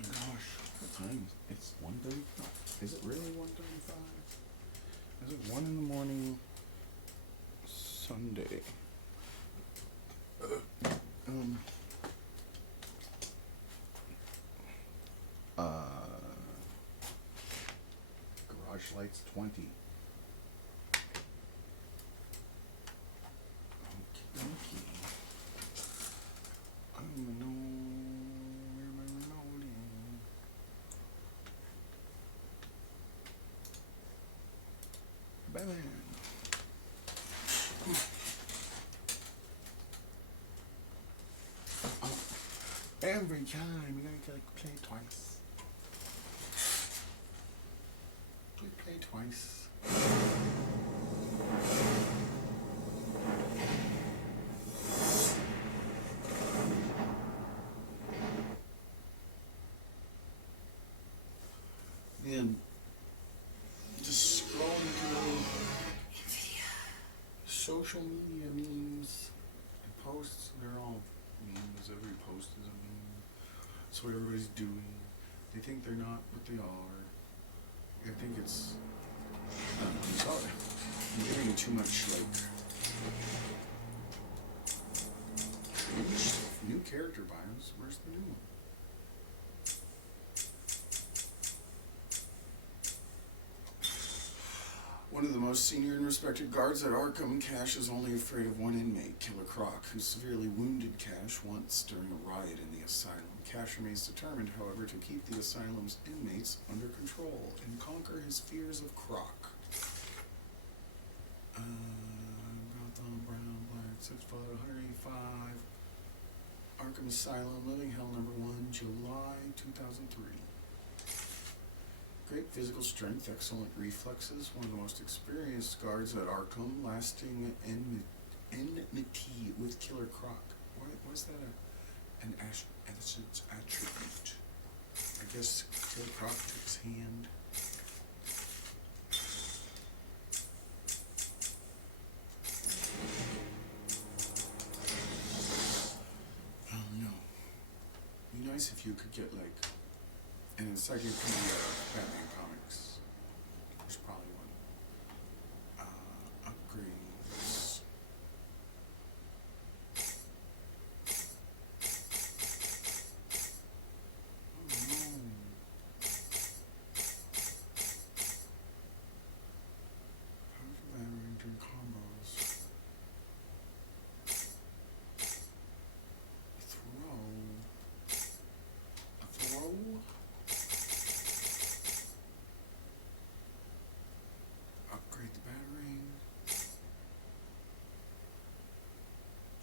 my gosh. What time? It's 1:35. Is it really 1:35? Is it 1 in the morning? Sunday. Um. Garage lights 20. Okie dokie. I'm gonna where am I remoting? Batman. Oh, every time you gotta play twice. Play twice. And just scrolling through social media memes and posts, they're all memes. Every post is a meme. That's what everybody's doing. They think they're not, but they are. I think it's. I don't know, it's all, I'm giving too much, like. New character bios. Where's the new one? One of the most senior and respected guards at Arkham, Cash is only afraid of one inmate, Killer Croc, who severely wounded Cash once during a riot in the asylum. Cash remains determined, however, to keep the asylum's inmates under control and conquer his fears of Croc. Gotham, Brown, Black, 6 foot, 185. Arkham Asylum, Living Hell number 1, July 2003. Great physical strength, excellent reflexes, one of the most experienced guards at Arkham, lasting enmity with Killer Croc. Why is that an attribute? I guess Killer Croc took his hand. Oh no. It'd be nice if you could get like an encyclopedia of Batman comics. There's probably one. Upgrades. Oh no. Powerful Batman doing combos. A throw. Upgrade the battering.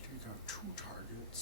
Take out 2 targets.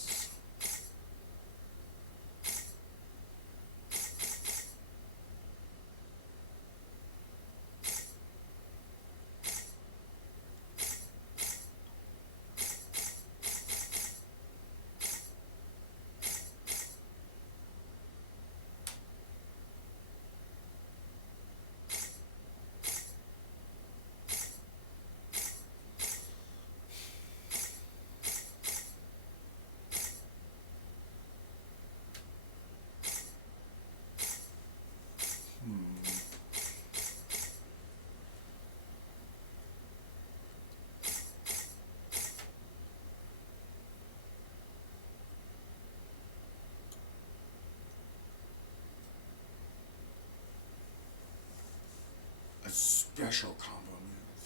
A special combo move.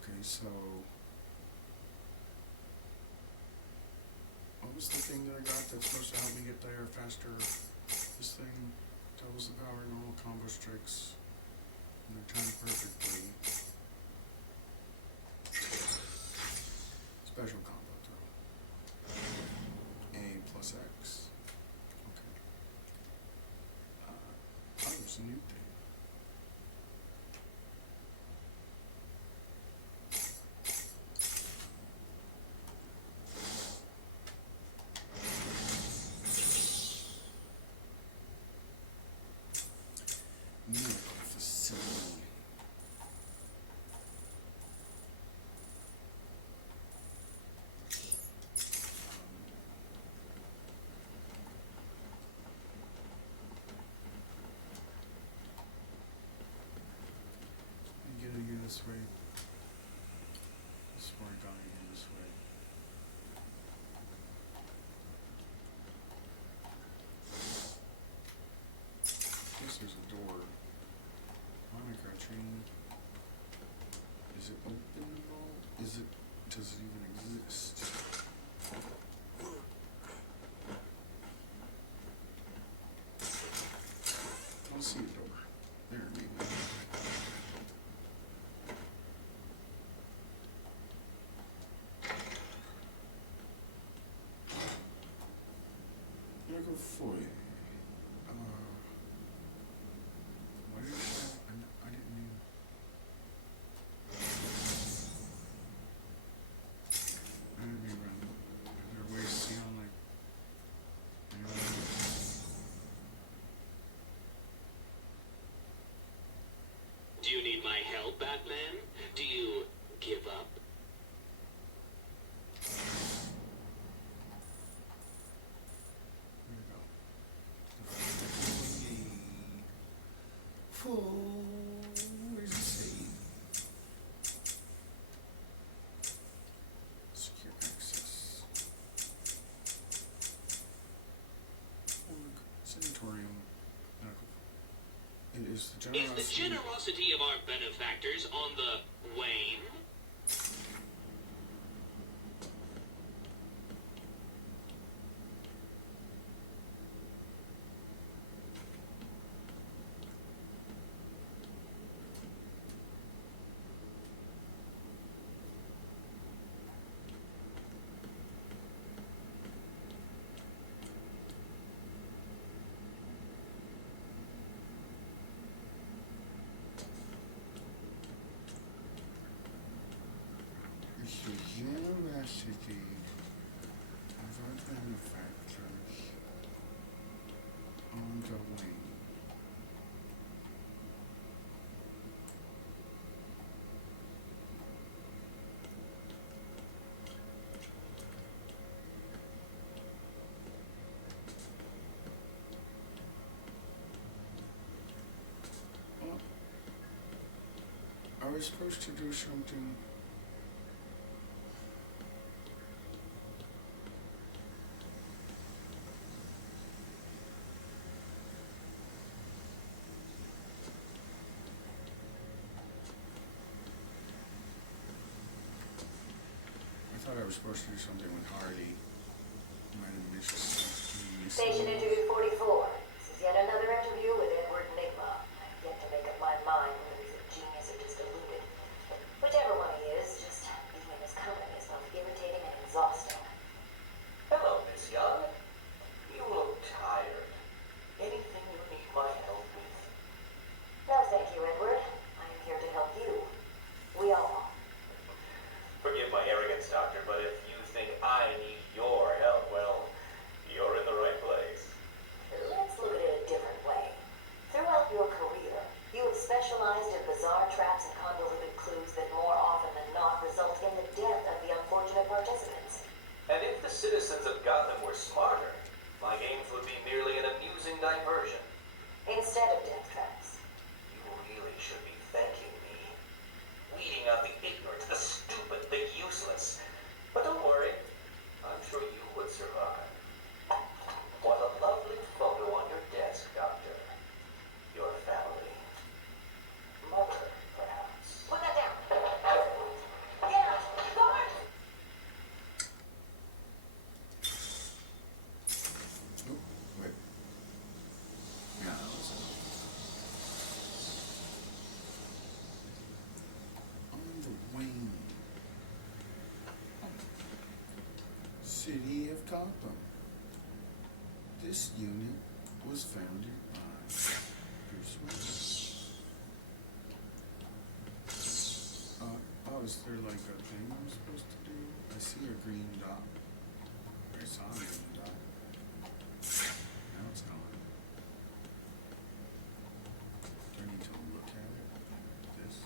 Okay, so what was the thing that I got that's supposed to help me get there faster? This thing doubles the power of normal combo strikes and they're timed perfectly. Special combo throw. A plus X. Okay. Oh, there's a new thing. Medical facility. Foy. What did it say? I didn't mean. I didn't mean run. Is there a way to see on like? Do you need my help, Batman? Do you give up? There we go. Where's it say? Secure access. Sanatorium. Medical. It is the Is the generosity of our benefactors on the wane? It's the generosity of our benefactors on the wing. Are we supposed to do something? I thought I was supposed to do something with Harley. I might have missed something. Station interview 44. This is yet another interview with Edward Nigma. I've yet to make up my mind whether he's a genius or just deluded. Whichever one he is, just being in his company is both irritating and exhausting. Hello, Miss Young. You look tired. Anything you need my help with? No, thank you, Edward. I am here to help you. We all are. Forgive my arrogance, Doctor, but if you think I need your help, well, you're in the right place. Let's look at it a different way. Throughout your career, you have specialized in bizarre traps and convoluted clues that more often than not result in the death of the unfortunate participants. And if the citizens of Gotham were smarter, my games would be merely an amusing diversion. Instead of death traps. You really should be thanking me. Weeding out the ignorant, the stupid, the useless. But don't worry, I'm sure you would survive. What a lovely photo on your desk, Doctor. Your family. Mother, perhaps. Put that down. Get out! Guard! Oh, wait. Yeah, that was it. On the wing. City of Gotham. This unit was founded by Bruce Wayne. Oh, is there like a thing I'm supposed to do? I see a green dot. I saw a green dot. Now it's gone. Do I need to look at it? This?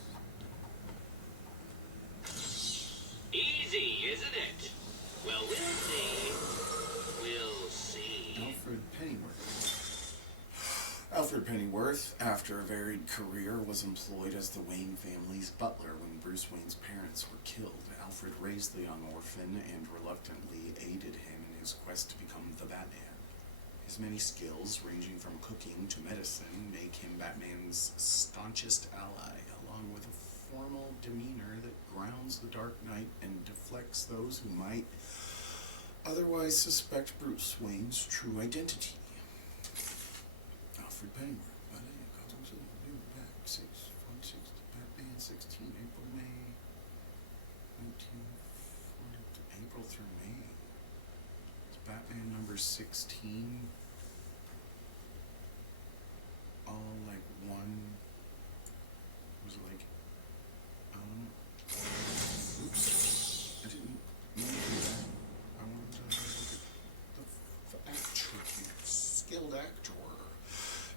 Easy, isn't it? Well, we'll see. We'll see. Alfred Pennyworth. Alfred Pennyworth, after a varied career, was employed as the Wayne family's butler when Bruce Wayne's parents were killed. Alfred raised the young orphan and reluctantly aided him in his quest to become the Batman. His many skills, ranging from cooking to medicine, make him Batman's staunchest ally, along with a formal demeanor that grounds the Dark Knight and deflects those who might otherwise suspect Bruce Wayne's true identity. Alfred Pennyworth, Batman 16, April, May 1940, April through May. It's Batman number 16. all like one. Was it like? Oops. I didn't mean to do that. I wanted to look at the attributes. Skilled actor.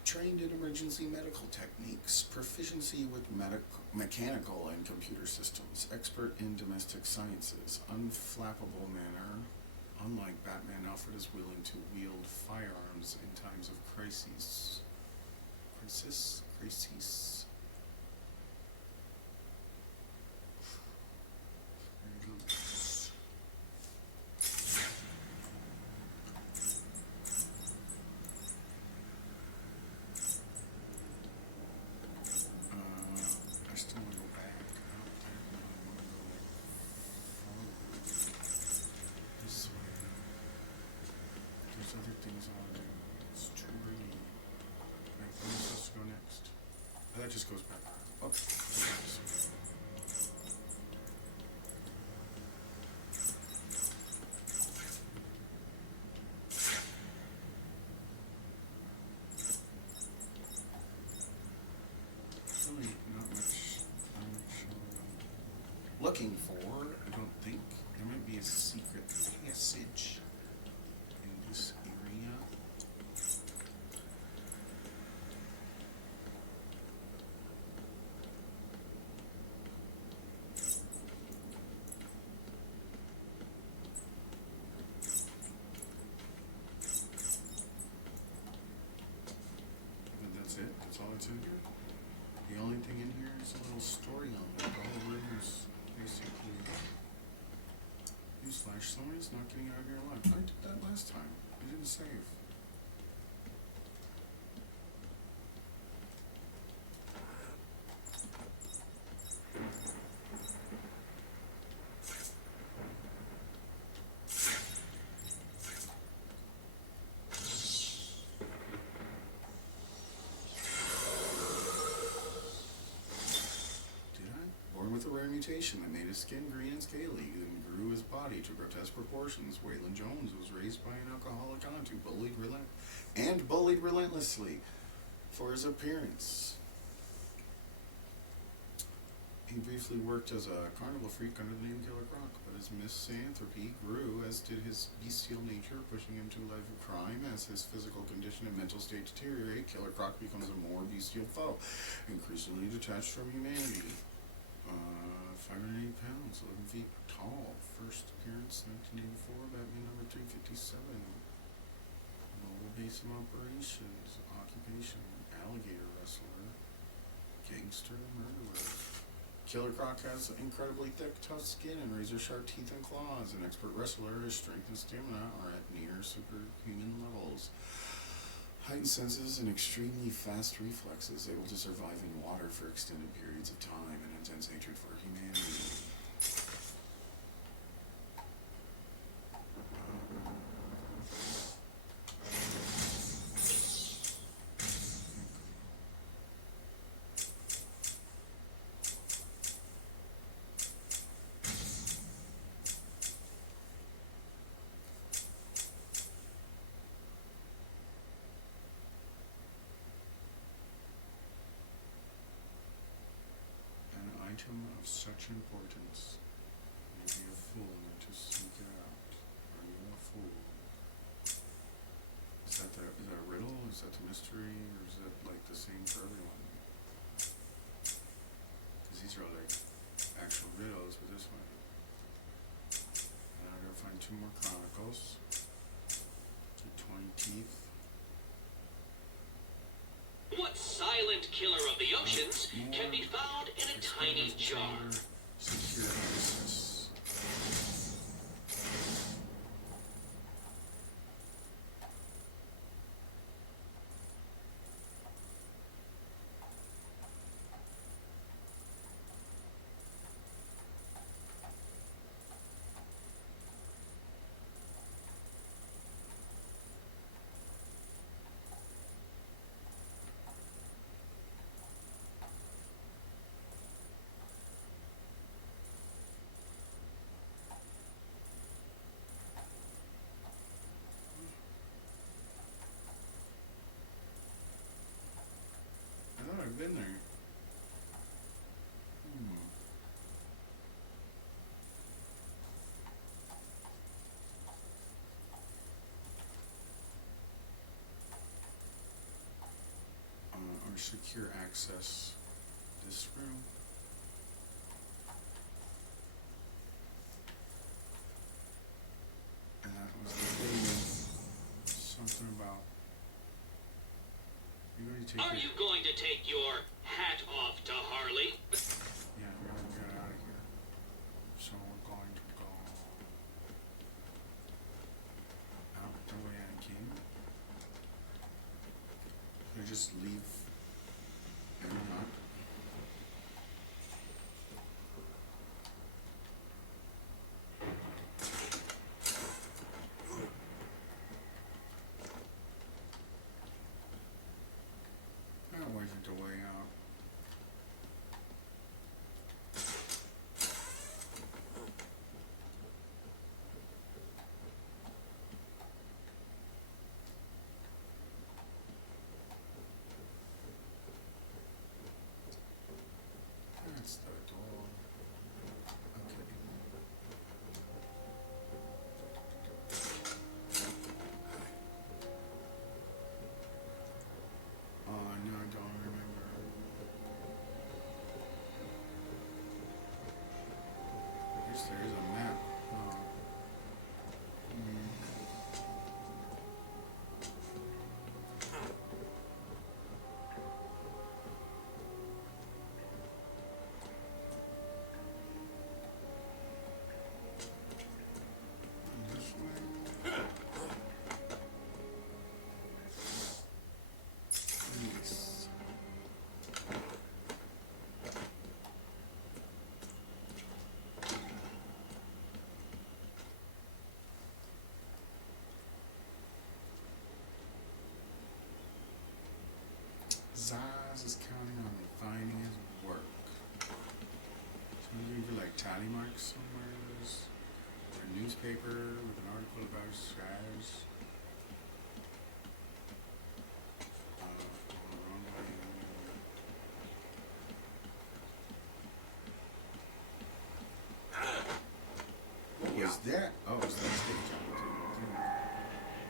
Trained in emergency medical techniques. Proficiency with mechanical and computer systems. Expert in domestic sciences. Unflappable manner. Unlike Batman, Alfred is willing to wield firearms in times of crises. Crises. Very good. I still want to go back. I don't know. I want to go like forward. This way. There's other things on there. It's too early. Right, where am I supposed to go next? Oh, that just goes back. Oh, oops. Really not much looking for, I don't think. There might be a secret passage in this area. But that's it? That's all that's in here? The only thing in here is a little story on it. The whole room is basically newsflash. Somebody's not getting out of here alive. I did that last time. I didn't save. Born with a rare mutation that made his skin green and scaly, then grew his body to grotesque proportions. Waylon Jones was raised by an alcoholic aunt who bullied relentlessly for his appearance. He briefly worked as a carnival freak under the name Killer Croc, but his misanthropy grew, as did his bestial nature, pushing him to a life of crime. As his physical condition and mental state deteriorate, Killer Croc becomes a more bestial foe, increasingly detached from humanity. 580 pounds, 11 feet tall. First appearance, 1984, Batman number 357. Mobile base of operations. Occupation, alligator wrestler. Gangster murderer. Killer Croc has incredibly thick, tough skin and razor-sharp teeth and claws. An expert wrestler, his strength and stamina are at near superhuman levels. Heightened senses and extremely fast reflexes, able to survive in water for extended periods of time, and intense hatred for humanity. Item of such importance, may be a fool not to seek it out. Are you a fool? Is that a riddle? Is that the mystery? Or is that like the same for everyone? Because these are all like actual riddles, but this one. And I gotta find 2 more chronicles. Get 20 teeth. What silent killer of the oceans can be found in a tiny jar? Security business. secure access this room. And that was the thing. Something about. You already take Are it. you going to take your hat off to Harley? Yeah, we're gonna get out of here. So we're going to go out the way I came. I just leave and not. That wasn't the way out. That's the door. Okay. Oh, no, I don't remember. I guess there is a map. Oh. This way. Yes. Zaz is counting on refining his work. So maybe like tally marks somewhere. There's a newspaper with an article about Zaz. On the runway. What was that? Oh, it's that stage opportunity.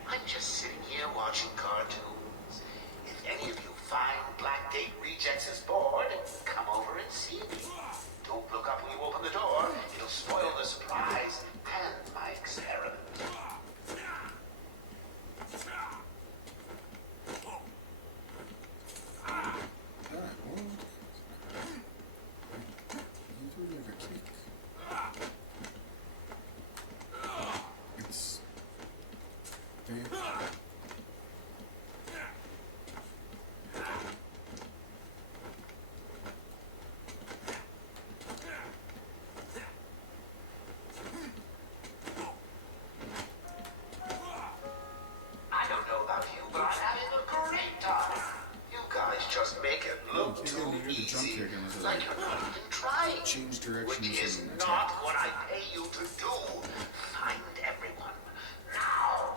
I'm just sitting here watching cartoons. If any of you find Black Gate Rejects' board, come over and see me. Don't look up when you open the door. It'll spoil the surprise and my experiment. Alright, well. You threw like a kick. It's. Damn. I don't know about you, but I'm having a great time. You guys just make it look You too can't even hear the jump easy. kick unless it's Like you're not even trying. change Which directions is and not attack. what I pay you to do. Find everyone. Now.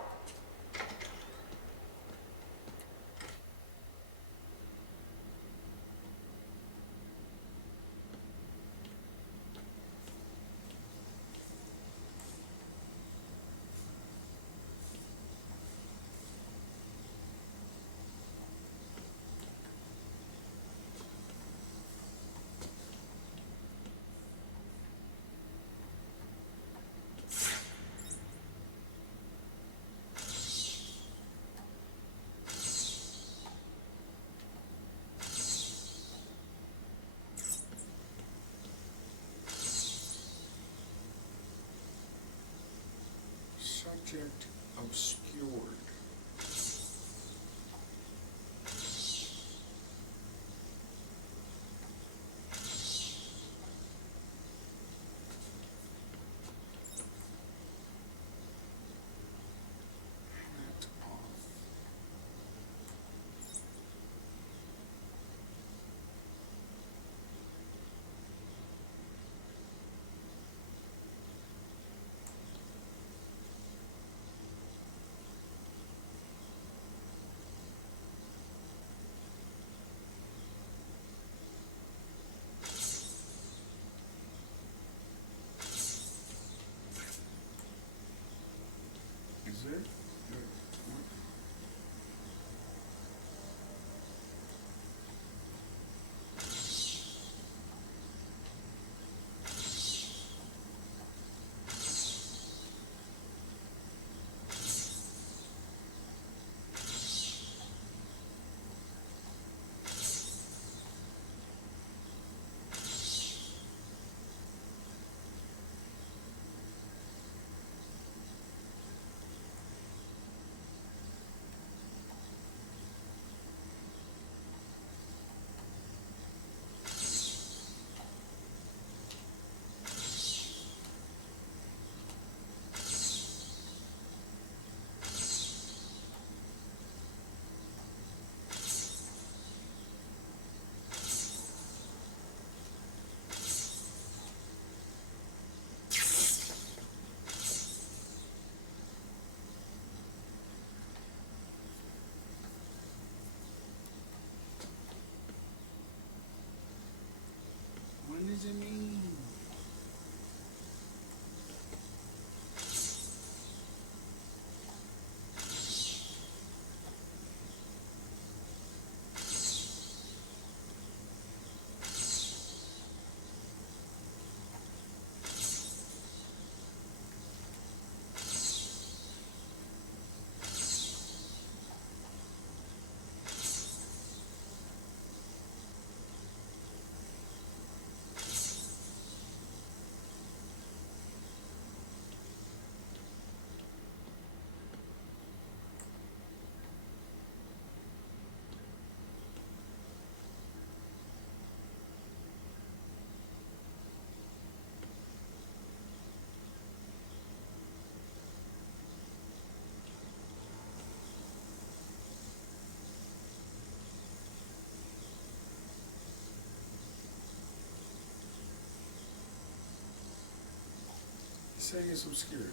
Saying it's obscured.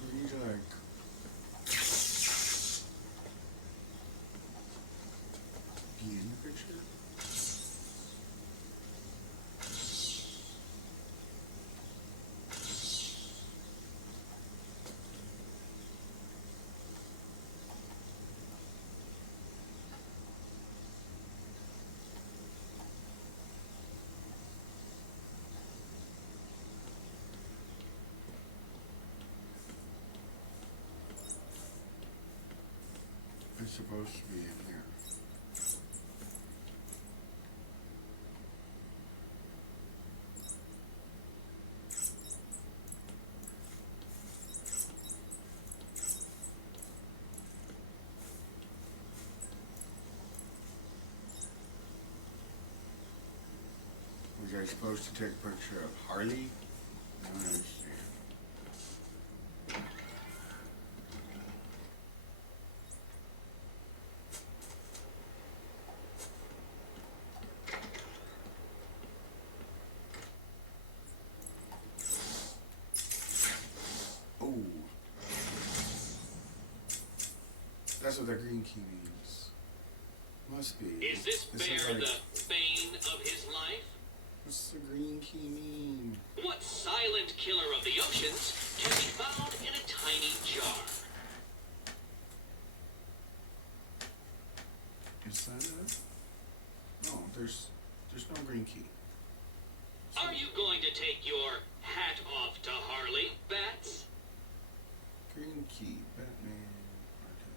You need to like be in the picture. It's supposed to be in here. Was I supposed to take a picture of Harley? I don't understand. Oh. That's what the green key means. Must be. Is this Is it bear like- the bane of his life? What's the green key mean? What silent killer of the oceans can be found in a tiny jar? Is that it? No, there's no green key. So- Are you going to take your hat off to Harley, Bats? Green key, Batman, Arkham.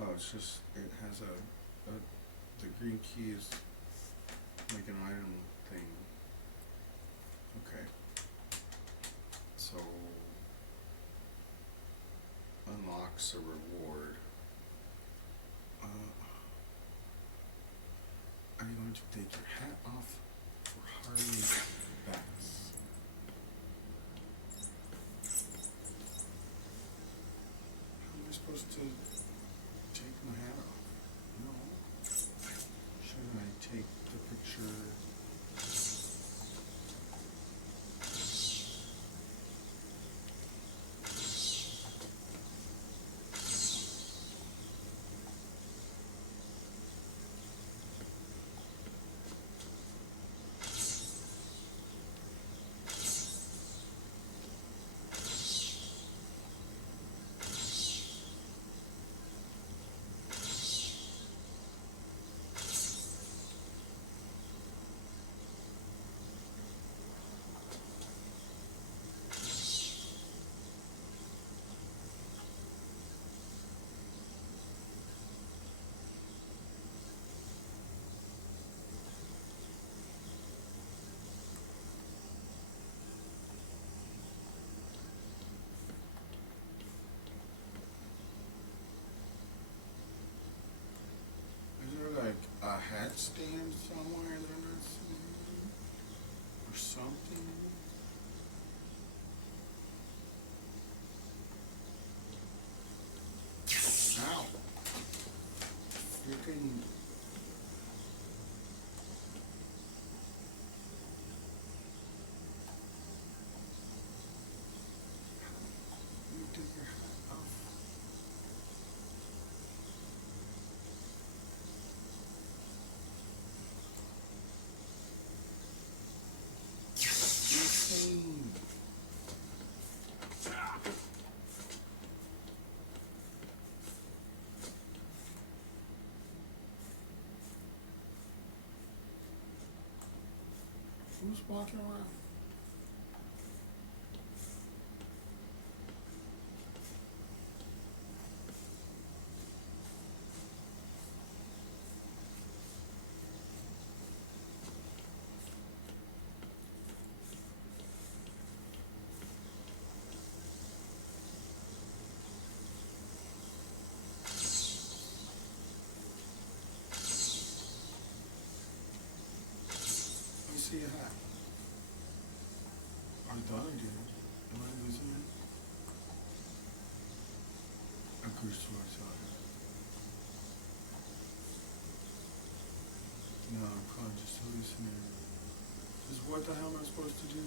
Oh, it's just, it has the green key is like an item thing. Okay. So, unlocks a reward. Are you going to take your hat off for Harley Bats? How am I supposed to take my hat off? No. Should I take the picture? Is there like a hat stand somewhere that I'm not seeing? Or something? Ow! Freaking. You took your hat off. Insane. Who's walking around? see a hat. I thought I did. Am I losing it? I could have sworn I saw it. No, I'm probably just hallucinating. Because what the hell am I supposed to do?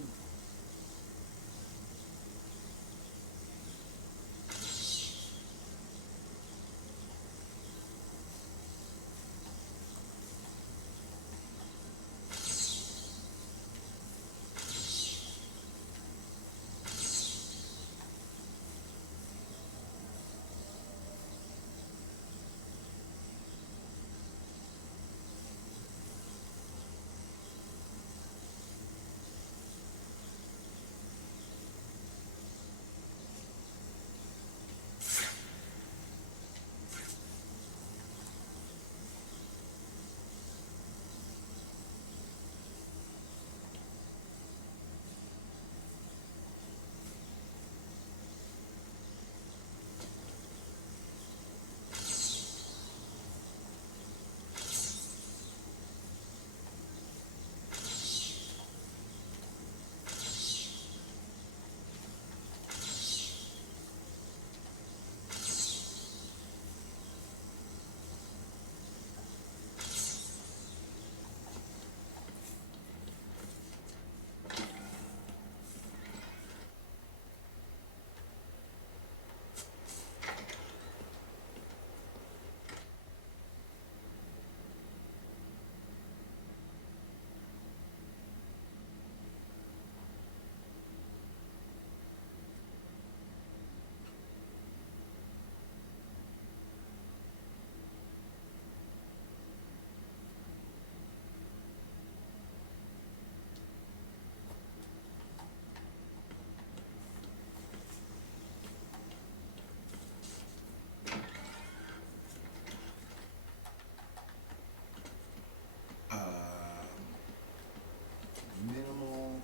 Minimal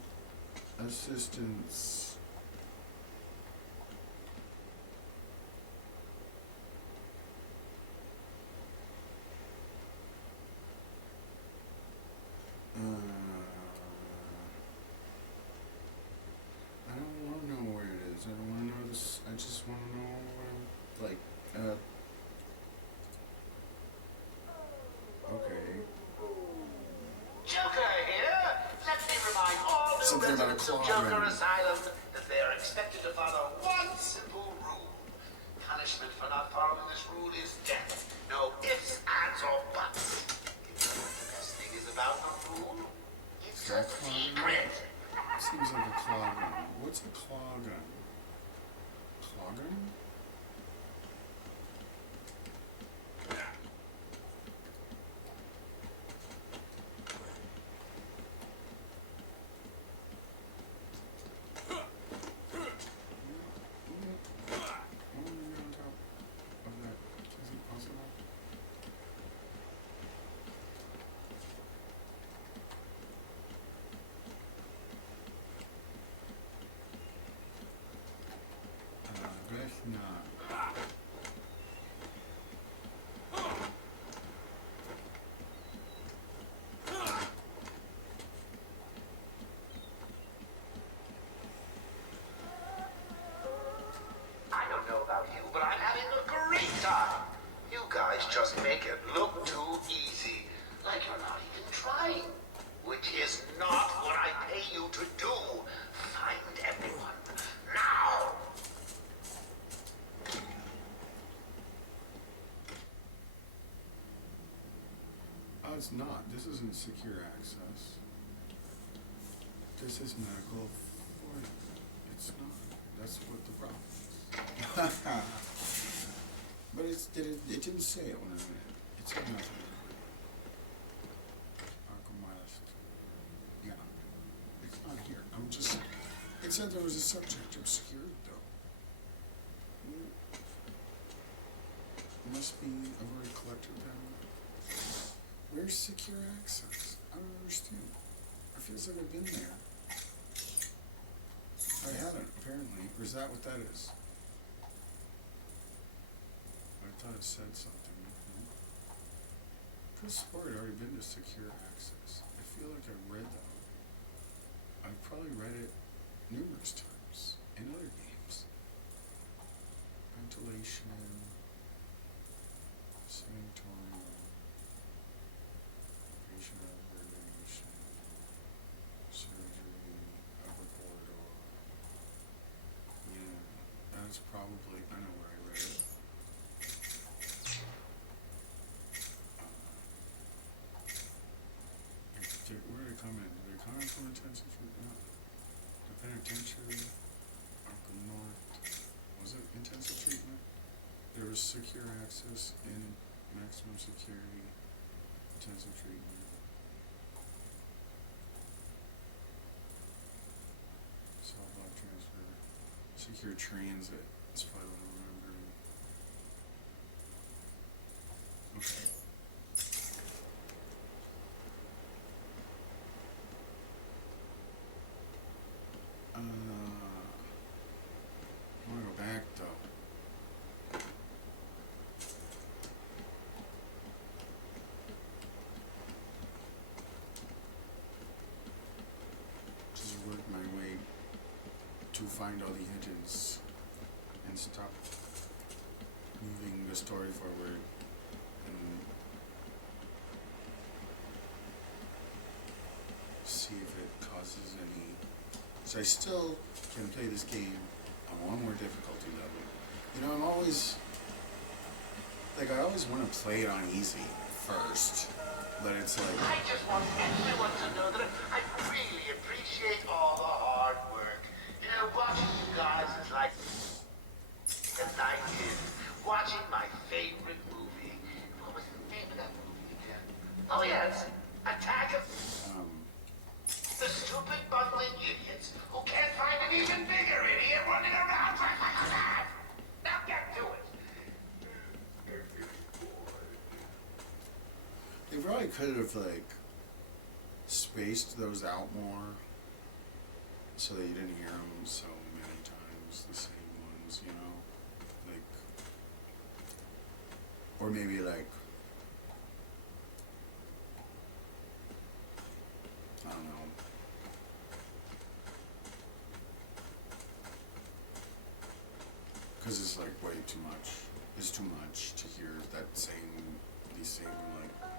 assistance. I don't want to know where it is. I don't want to know this. I just want to know what I'm like. Okay. Joker here! Let me remind all new Something about a residents of claw Joker gun. Asylum that they are expected to follow one simple rule. Punishment for not following this rule is death. No ifs, ands, or buts. You know what the best thing is about the rule? It's a secret. Seems like a claw gun. What's a claw gun? Claw gun? Not. I don't know about you, but I'm having a great time. You guys just make it look too easy. Like you're not even trying. Which is not what I pay you to do. Find everyone. Now! Oh, it's not. This isn't secure access. This is medical for you. It's not. That's what the problem is. But it didn't say it when I read it. It said nothing. Arkham West. Yeah. It's not here. I'm just. It said there was a subject obscured, though. Must be I've already collected them. Where's secure access? I don't understand. It feels like I've been there. I haven't, apparently. Or is that what that is? I thought it said something. Could have swore I'd already been to secure access. I feel like I read that. That's probably, I know where I read it. Where did it come in? Did it come in from intensive treatment? The penitentiary, Arkham North. Was it intensive treatment? There was secure access in maximum security, intensive treatment. Cell block transfer, secure transit. That's probably what I'm remembering. Okay. I want to go back though. Just work my way to find all the edges and stop moving the story forward and see if it causes any. So I still can play this game on one more difficulty level. You know, I'm always like, I always want to play it on easy first, but it's like, I just want everyone to know that I really appreciate all the hard work. You know, watching you guys is like a night in watching my favorite movie. What was the name of that movie again? Oh yes, Attack of the Stupid Bungling Idiots who can't find an even bigger idiot running around like that. Now get to it. they probably could have like spaced those out more so that you didn't hear them so many times, the same ones, you know, like, or maybe like, I don't know. Because it's like way too much. It's too much to hear these same like.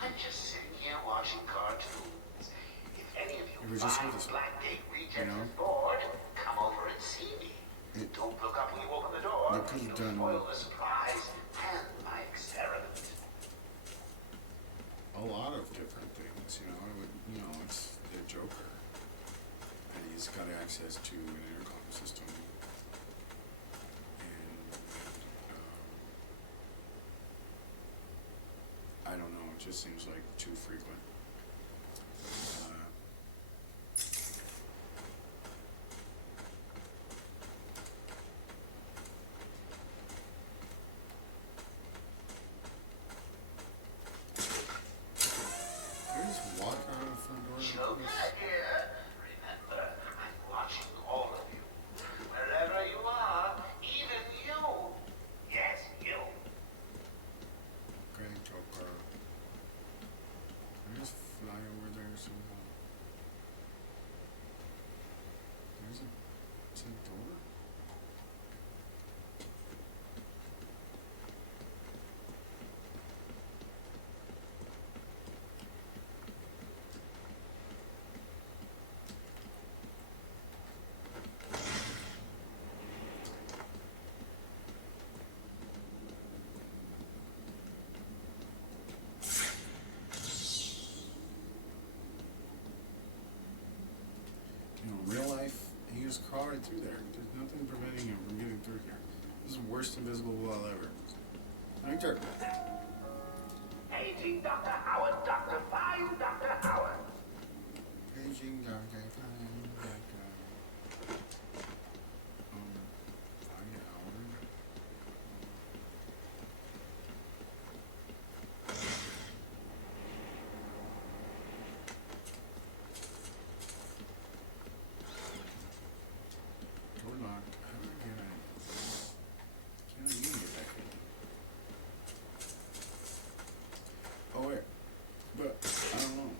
I'm just sitting here watching cartoons. If any of you We were just find with us, Black Gate Rejects you know? is bored, come over and see me. Don't look up when you open the door. They could have You'll done spoil the surprise and my experiment. a lot of different things, you know. I would, you know, it's the Joker, and he's got access to an intercom system, and I don't know. It just seems like too frequent. Can I just walk around the front door? Joker here. Remember, I'm watching all of you. Wherever you are, even you. Yes, you. Okay, Joker. Can I just fly over there somehow? Is a door? You know, in real life, he just crawled right through there. There's nothing preventing him from getting through here. This is the worst invisible wall ever. Victor! Paging Dr. Howard, Dr. Fine Dr. Howard. Paging Dr. Fine Dr. Fine Howard. Door locked. How do I get in? Can't even get back in. Oh wait. But, I don't know.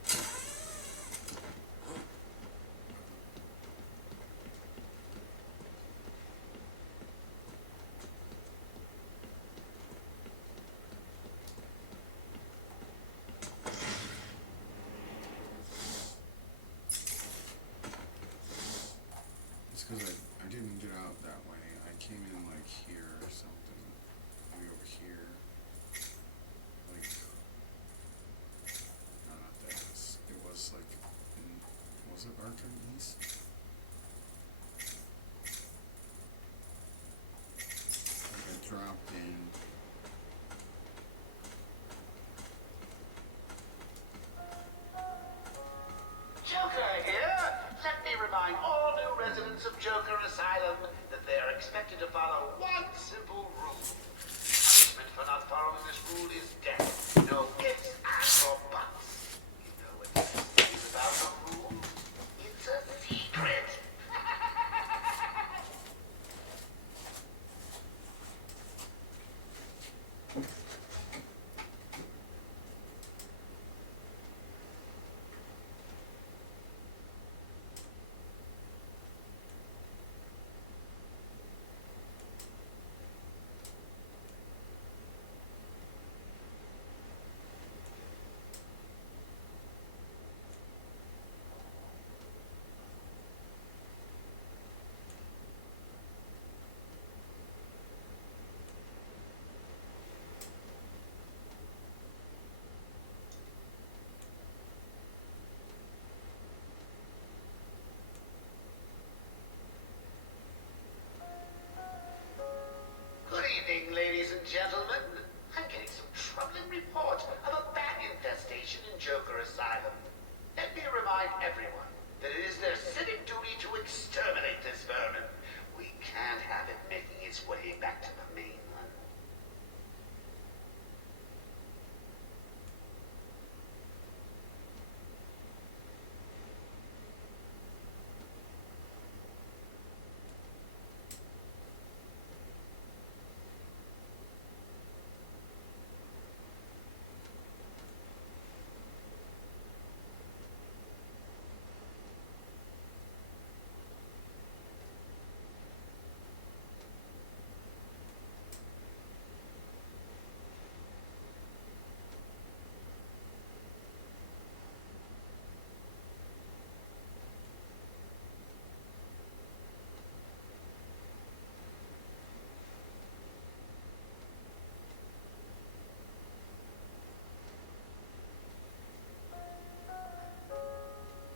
residents of Joker Asylum that they are expected to follow one simple rule. Punishment for not following this rule is death. No ifs, ands, or buts. You know what this is about the rule? It's a secret. Good evening, ladies and gentlemen. I'm getting some troubling reports of a bat infestation in Joker Asylum. Let me remind everyone that it is their civic duty to exterminate this vermin. We can't have it making its way back to the mainland.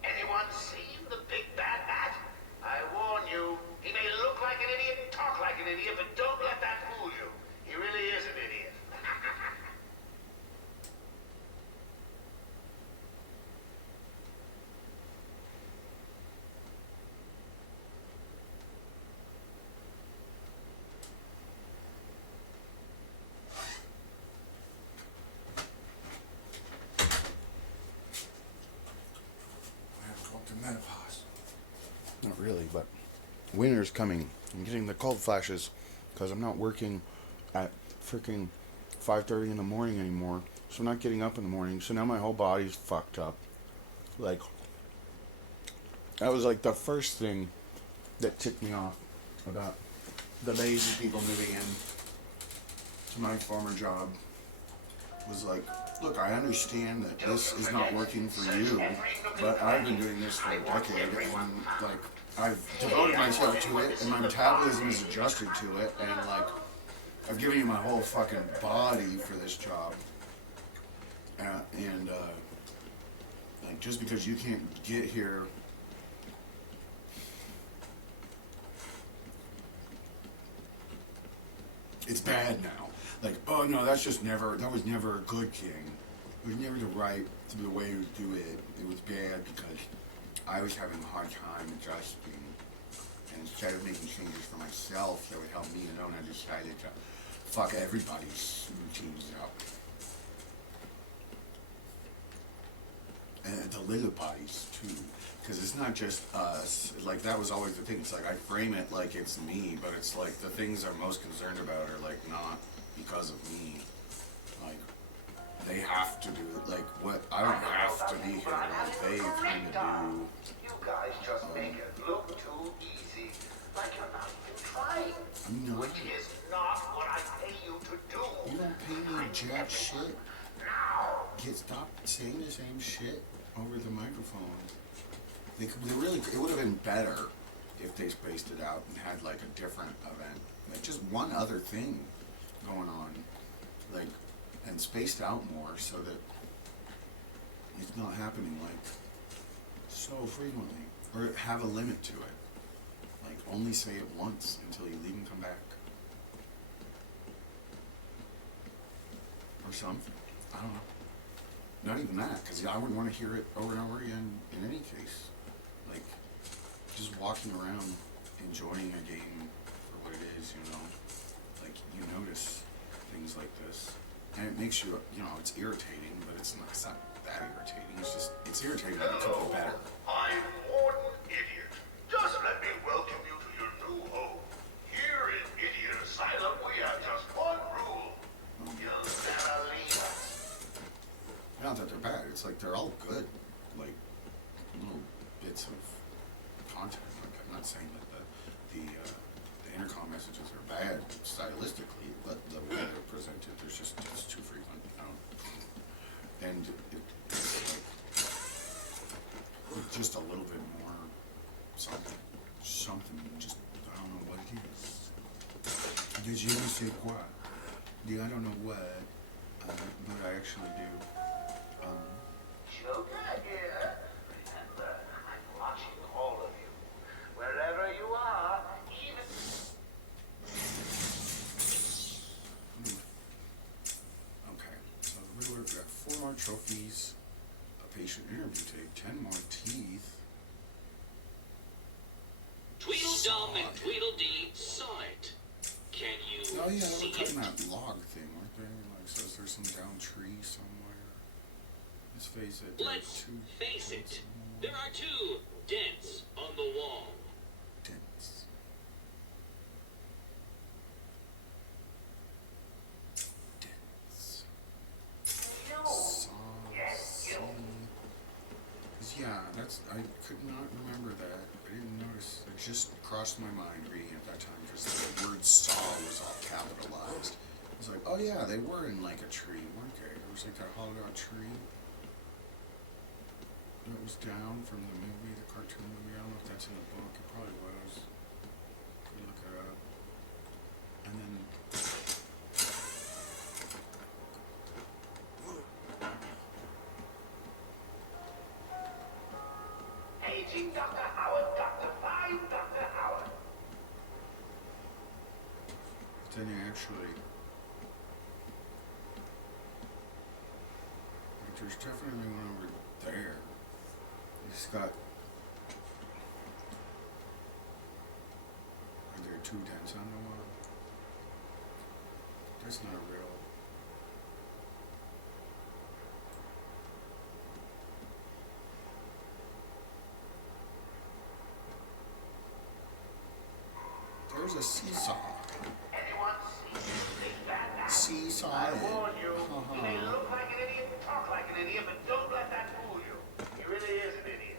Anyone seen the big bad bat? I warn you, he may look like an idiot and talk like an idiot, but don't let that fool you. He really is an idiot. I have to go up to menopause. Not really, but winter's coming. I'm getting the cold flashes because I'm not working at freaking 5:30 in the morning anymore. So I'm not getting up in the morning. So now my whole body's fucked up. Like, that was like the first thing that ticked me off about the lazy people moving in to my former job. Was like, look, I understand that this is not working for you, but I've been doing this for a decade, and like, I've devoted myself to it, and my metabolism is adjusted to it, and like, I've given you my whole fucking body for this job, and like, just because you can't get here, it's bad now. Like, oh no, that was never a good king. It was never the way to do it. It was bad because I was having a hard time adjusting. And instead of making changes for myself that would help me alone, I decided to fuck everybody's routines up. And the little bodies too. Because it's not just us. Like, that was always the thing. It's like, I frame it like it's me, but it's like the things I'm most concerned about are like not because of me. Like, they have to do it. Like, what, I don't have to be here. Like, they kind of do. You guys just make it look too easy. Like you're not even trying. I'm not. Which is not what I pay you to do. You don't pay me jack shit. Now. Stop saying the same shit over the microphone. They really, it would have been better if they spaced it out and had like a different event. Like, just one other thing going on. Like, and spaced out more so that it's not happening like so frequently. Or have a limit to it. Like, only say it once until you leave and come back. Or something. I don't know. Not even that, because I wouldn't want to hear it over and over again in any case. Like, just walking around enjoying a game for what it is, you know. Like, you notice things like this, and it makes you, you know, it's irritating, but it's not that irritating. It's irritating to become better. I'm Warden Idiot. Just let me welcome you to your new home. Here in Idiot Asylum, we have just one rule. You'll never leave us. Not that they're bad. It's like they're all good, like little bits of content. Like, I'm not saying that the intercom messages are bad stylistically, but the way they're presented, it's too frequent, you know. And it's like just a little bit more something, just, I don't know what it is. Did you say what? I don't know what, but I actually do. Joker here. Remember, I'm watching all of you. Wherever you are, even... Okay, so the Riddler got 4 more trophies, a patient interview tape, 10 more teeth. Tweedledum and Tweedledee saw it. Can you Oh yeah, see we're cutting it? that log thing, weren't they? Like, says there's some down tree somewhere. Let's face it. there are Let's 2 face dents it. on the wall. There are 2 dents on the wall. Dents. Dents. Yes, you. Cause yeah, I could not remember that. I didn't notice. It just crossed my mind reading at that time because the word saw was all capitalized. I was like, oh yeah, they were in like a tree, weren't they? It was like a hollowed out tree. That was down from the movie, the cartoon movie. I don't know if that's in the book. It probably was. Could look it up. And then Paging Dr. Howard, Dr. Fine, Dr. Howard. then you actually, like, there's definitely one over there. It's got, are there 2 dents on the wall? That's not a real. There's a seesaw. Anyone see anything bad now? Seesaw. I warn you, Uh-huh. you may look like an idiot and talk like an idiot, but don't let that fool you. He really is an idiot.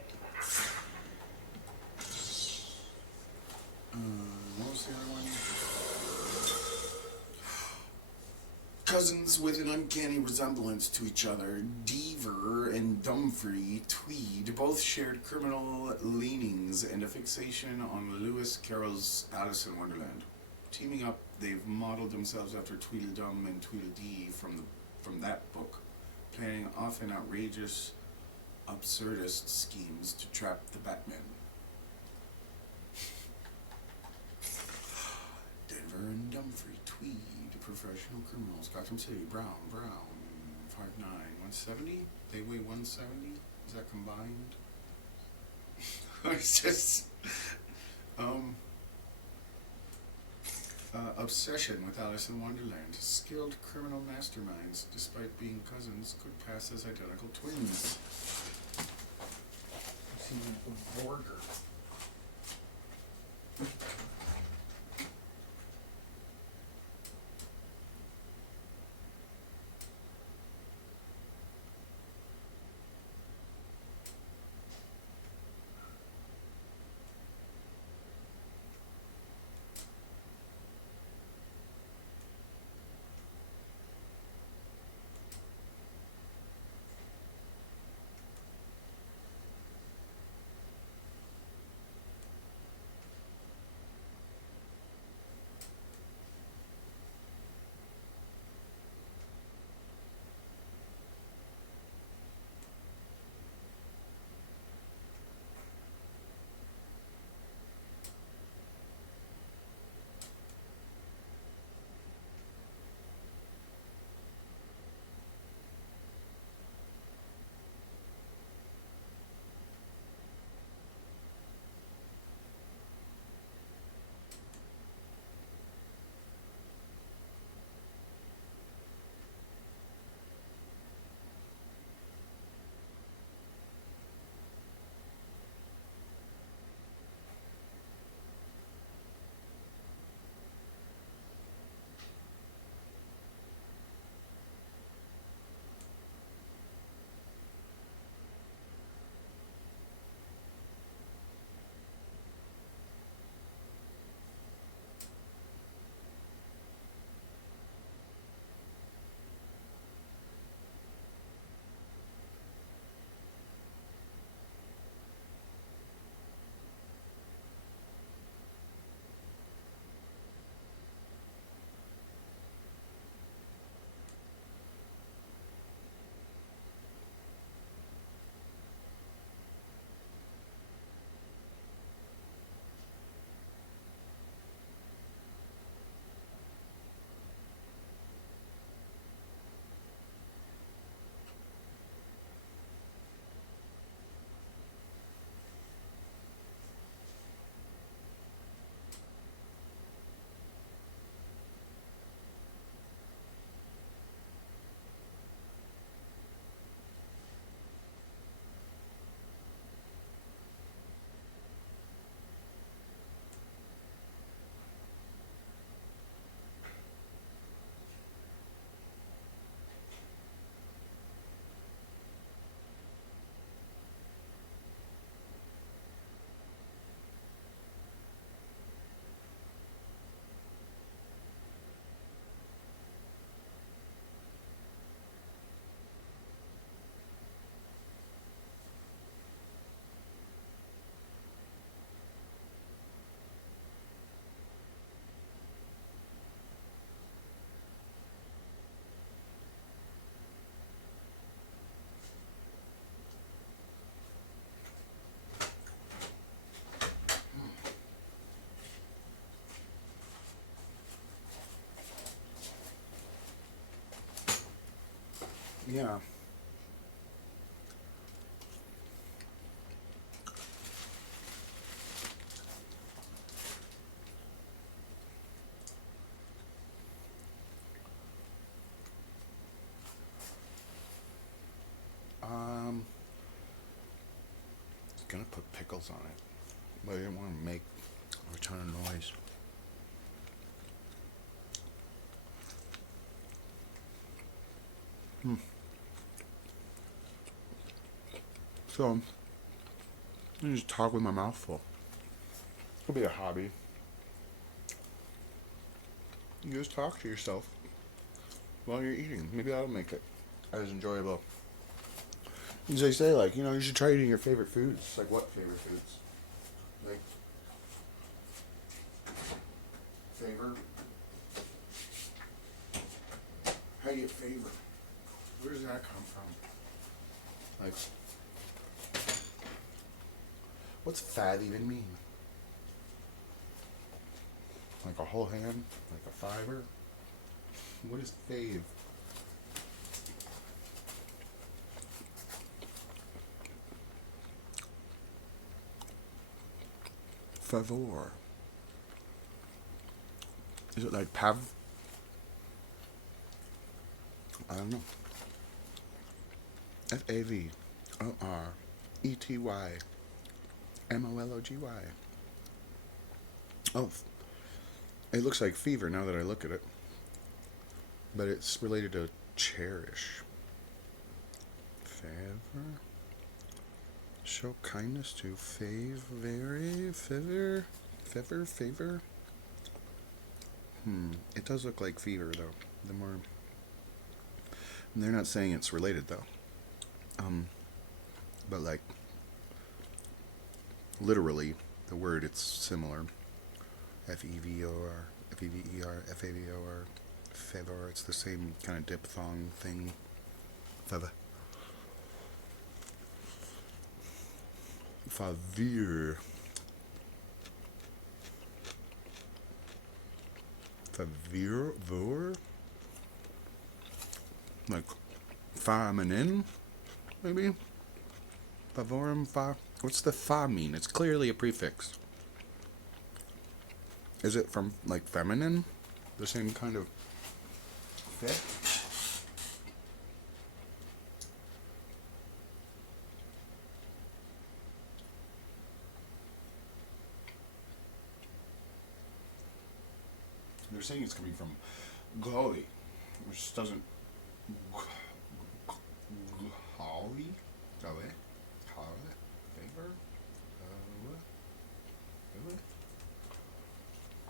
What was the other one? Cousins with an uncanny resemblance to each other, Deaver and Dumfrey Tweed both shared criminal leanings and a fixation on Lewis Carroll's Alice in Wonderland. Teaming up, they've modeled themselves after Tweedledum and Tweedledee from that book, planning often outrageous, absurdist schemes to trap the Batman. Denver and Dumfrey Tweed, professional criminals. Gotham City, Brown, 5'9", 170? They weigh 170? Is that combined? It's just, obsession with Alice in Wonderland. Skilled criminal masterminds, despite being cousins, could pass as identical twins. See the border. Yeah. Um, I was gonna put pickles on it, but I didn't want to make a ton of noise. So, I just talk with my mouth full. Could be a hobby. You just talk to yourself while you're eating. Maybe that'll make it as enjoyable. As they say, like, you should try eating your favorite foods. Like, what favorite foods? Like, favor? How do you favor? Where does that come from? Like, what's fat even mean? Like a whole hand? Like a fiver? What is fave? Favor. Is it like pav? I don't know. FAVORETYMOLOGY. Oh, it looks like fever now that I look at it. But it's related to cherish. Favor? Show kindness to favor? It does look like fever though. The more they're not saying it's related though. But like literally the word it's similar. FEVOR, FAVOR, favor. It's the same kind of diphthong thing. Favor. Favir. Favor? Like feminine, maybe? Favorum, fa. What's the fa mean? It's clearly a prefix. Is it from like feminine? The same kind of fit? They're saying it's coming from Gauli, which doesn't. Gauli? Gauli? Favor?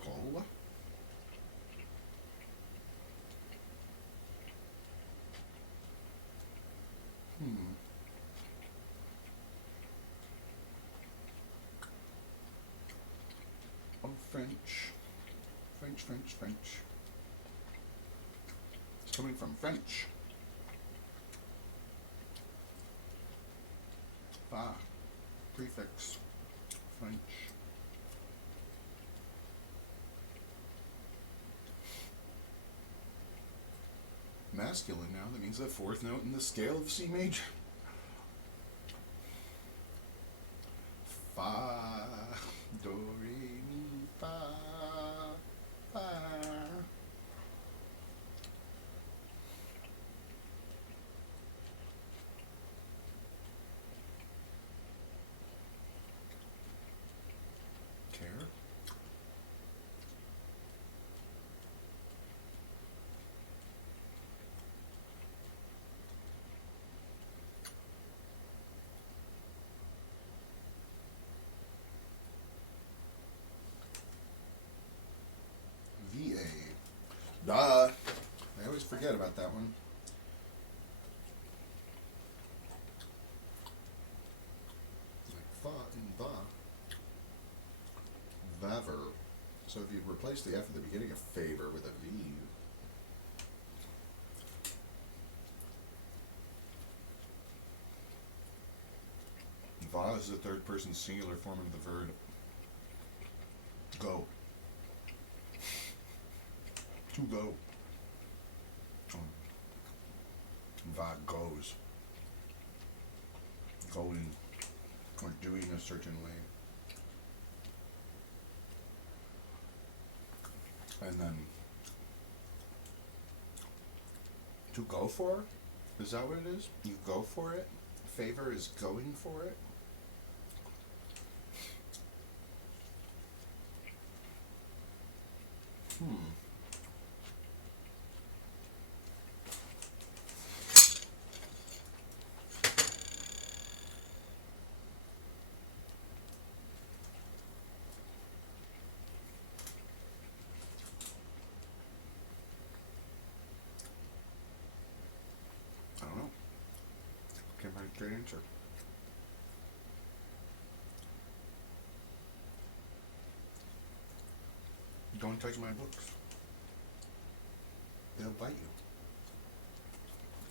Gaula? Oh, French. French. It's coming from French. Fa. Prefix. French. Masculine now, that means the fourth note in the scale of C major. Fa, do, re, mi, fa, fa. Care? VA. Duh. I always forget about that one. Like fa and va. Vaver. So if you replace the F at the beginning of favor with a V. Va is the third person singular form of the verb go. To go. Vagos. Going or doing a certain way. And then to go for? Is that what it is? You go for it? Favor is going for it? I don't know. Can't find a straight answer. Don't touch my books. They'll bite you.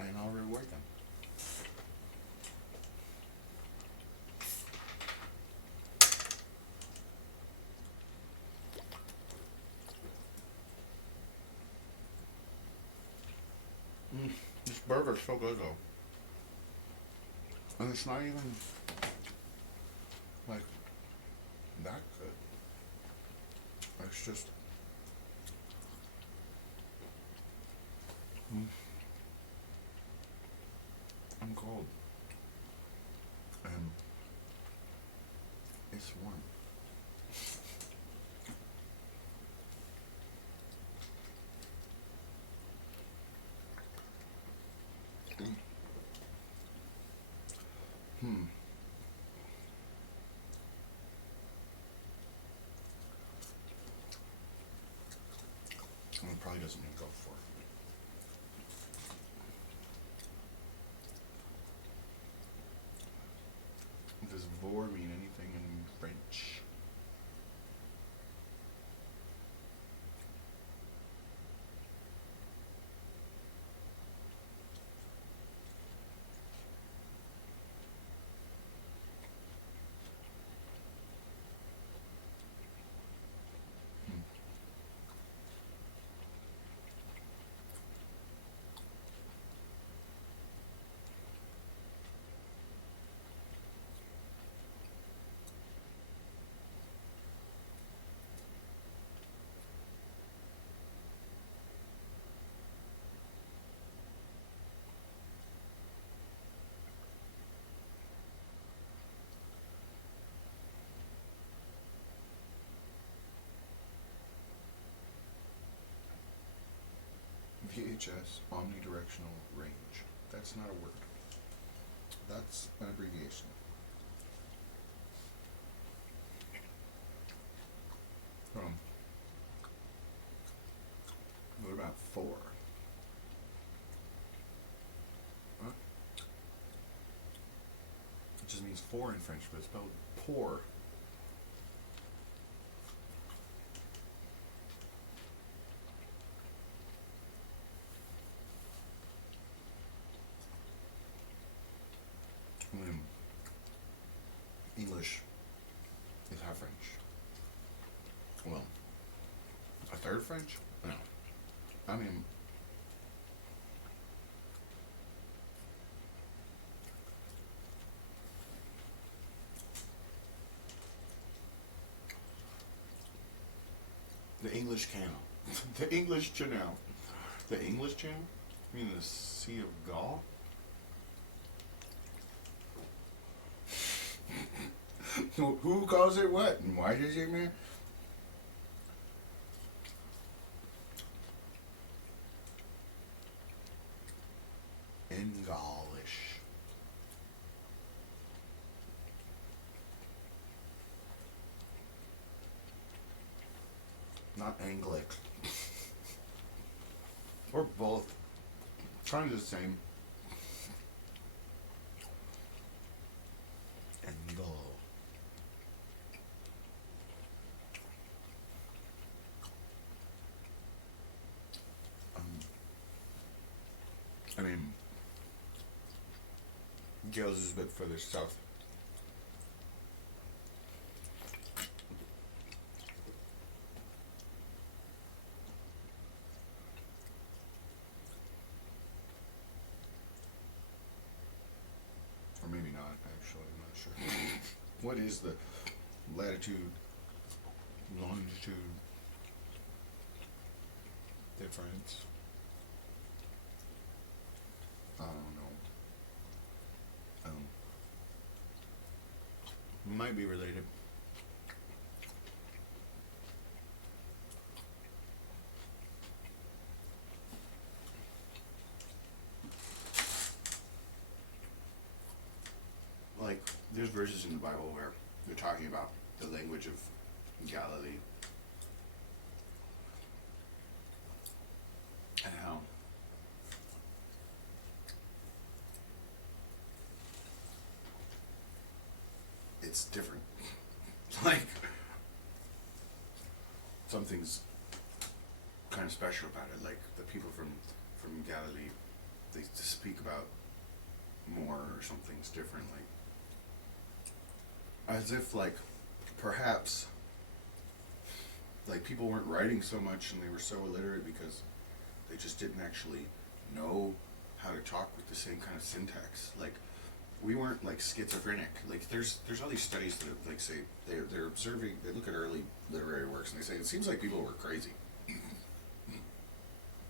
And I'll reward them. This burger's so good though. And it's not even like that good. It's just I'm cold. And it's warm. It probably doesn't mean go for. Does vor mean anything in French? VHS, omnidirectional range. That's not a word. That's an abbreviation. What about four? Huh? It just means four in French, but it's spelled poor. English is half French. Well, a third French? No. I mean, the English Channel. The English Channel. The English Channel? You mean the Sea of Gaul? Who calls it what? And why does it mean? In Gaulish. Not Anglic. Or both. Kind of the same. Angle. I mean, Gales is a bit further south. What is the latitude, longitude difference? I don't know. Might be related. Like, there's verses in the Bible where they're talking about the language of Galilee and how it's different. Like, something's kind of special about it. Like, the people from Galilee, they speak about more, or something's different. Like, as if, like, perhaps, like, people weren't writing so much and they were so illiterate because they just didn't actually know how to talk with the same kind of syntax. Like, we weren't, like, schizophrenic. Like, there's all these studies that, like, say they're observing, they look at early literary works and they say it seems like people were crazy.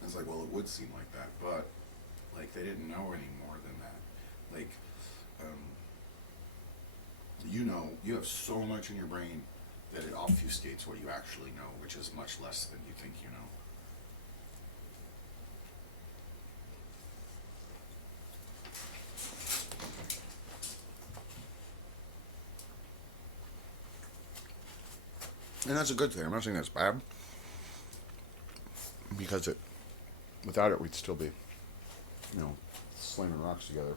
It's like, well, it would seem like that, but, like, they didn't know any more than that. Like, you know, you have so much in your brain that it obfuscates what you actually know, which is much less than you think you know. And that's a good thing. I'm not saying that's bad, because without it, we'd still be, you know, slamming rocks together.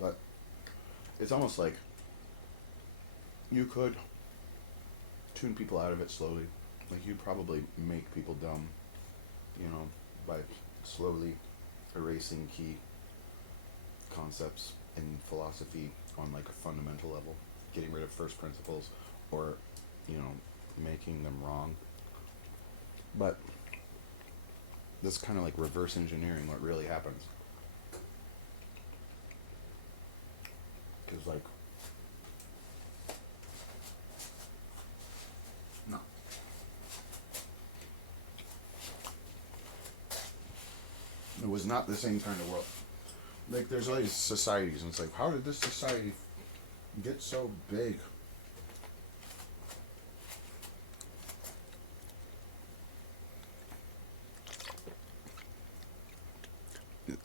But it's almost like you could tune people out of it slowly. Like, you'd probably make people dumb, you know, by slowly erasing key concepts in philosophy on, like, a fundamental level, getting rid of first principles, or, you know, making them wrong. But that's kind of like reverse engineering what really happens. Because, like, no. It was not the same kind of world. Like, there's all these societies, and it's like, how did this society get so big?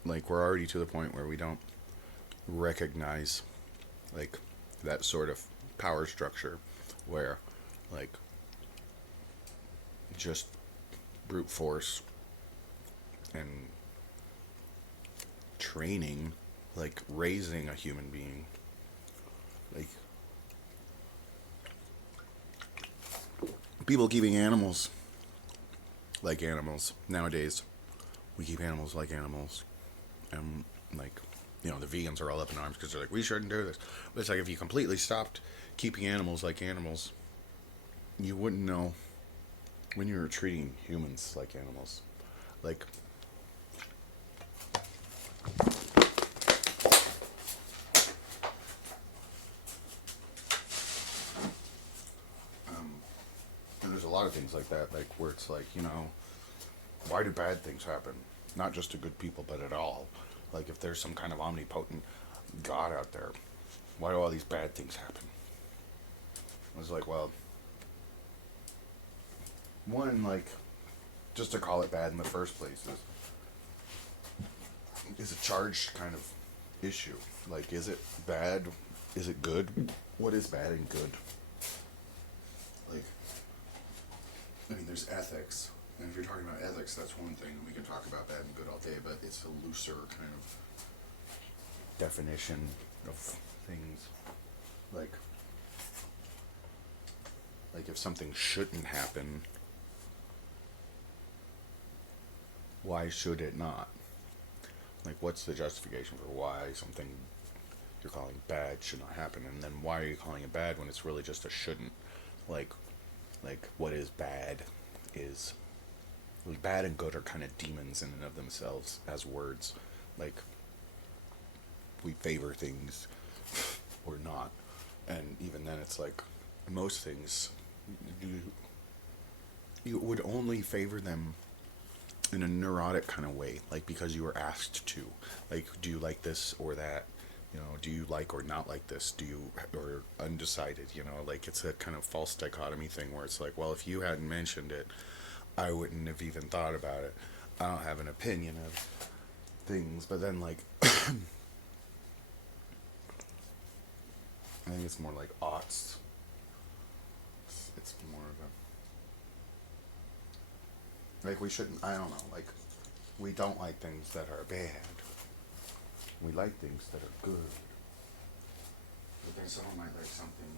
Like, we're already to the point where we don't recognize, like, that sort of power structure where, like, just brute force and training, like, raising a human being, like, people keeping animals like animals nowadays. We keep animals like animals, and, like, you know, the vegans are all up in arms because they're like, we shouldn't do this. But it's like, if you completely stopped keeping animals like animals, you wouldn't know when you were treating humans like animals. Like, and there's a lot of things like that, like, where it's like, you know, why do bad things happen? Not just to good people, but at all. Like, if there's some kind of omnipotent God out there, why do all these bad things happen? I was like, well, one, like, just to call it bad in the first place is a charged kind of issue. Like, is it bad? Is it good? What is bad and good? Like, I mean, there's ethics. And if you're talking about ethics, that's one thing. We can talk about bad and good all day, but it's a looser kind of definition of things. Like if something shouldn't happen, why should it not? Like, what's the justification for why something you're calling bad should not happen? And then why are you calling it bad when it's really just a shouldn't? Like what is bad is... bad and good are kind of demons in and of themselves as words. Like, we favor things or not. And even then, it's like most things, you you would only favor them in a neurotic kind of way, like because you were asked to. Like, do you like this or that? You know, do you like or not like this? Do you, or undecided? You know, like it's a kind of false dichotomy thing where it's like, well, if you hadn't mentioned it, I wouldn't have even thought about it. I don't have an opinion of things, but then like, I think it's more like aughts. It's more of a, like we shouldn't. I don't know. Like, we don't like things that are bad. We like things that are good. But then someone might like something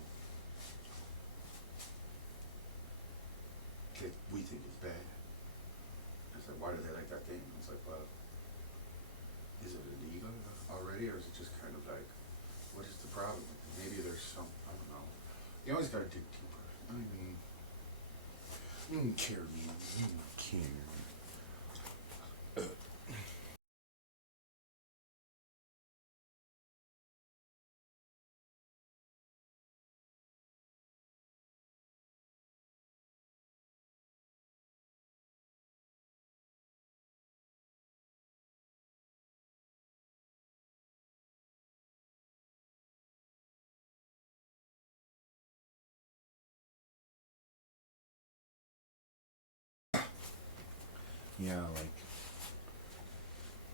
that we think is bad. It's like, why do they like that thing? It's like, well, is it illegal already, or is it just kind of like, what is the problem? Maybe there's some, I don't know. You always gotta dig deeper. I mean, you don't care, man. You don't care. Yeah, like,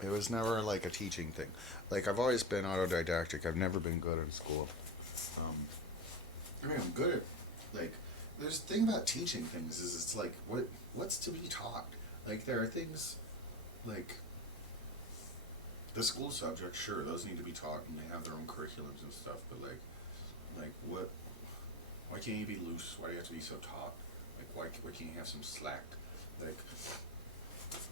it was never like a teaching thing. Like, I've always been autodidactic. I've never been good in school. Um, I mean, I'm good at, like, there's the thing about teaching things is it's like, what's to be taught? Like, there are things, like, the school subjects, sure, those need to be taught, and they have their own curriculums and stuff, but, like, what, why can't you be loose? Why do you have to be so taut? Like, why can't you have some slack? Like,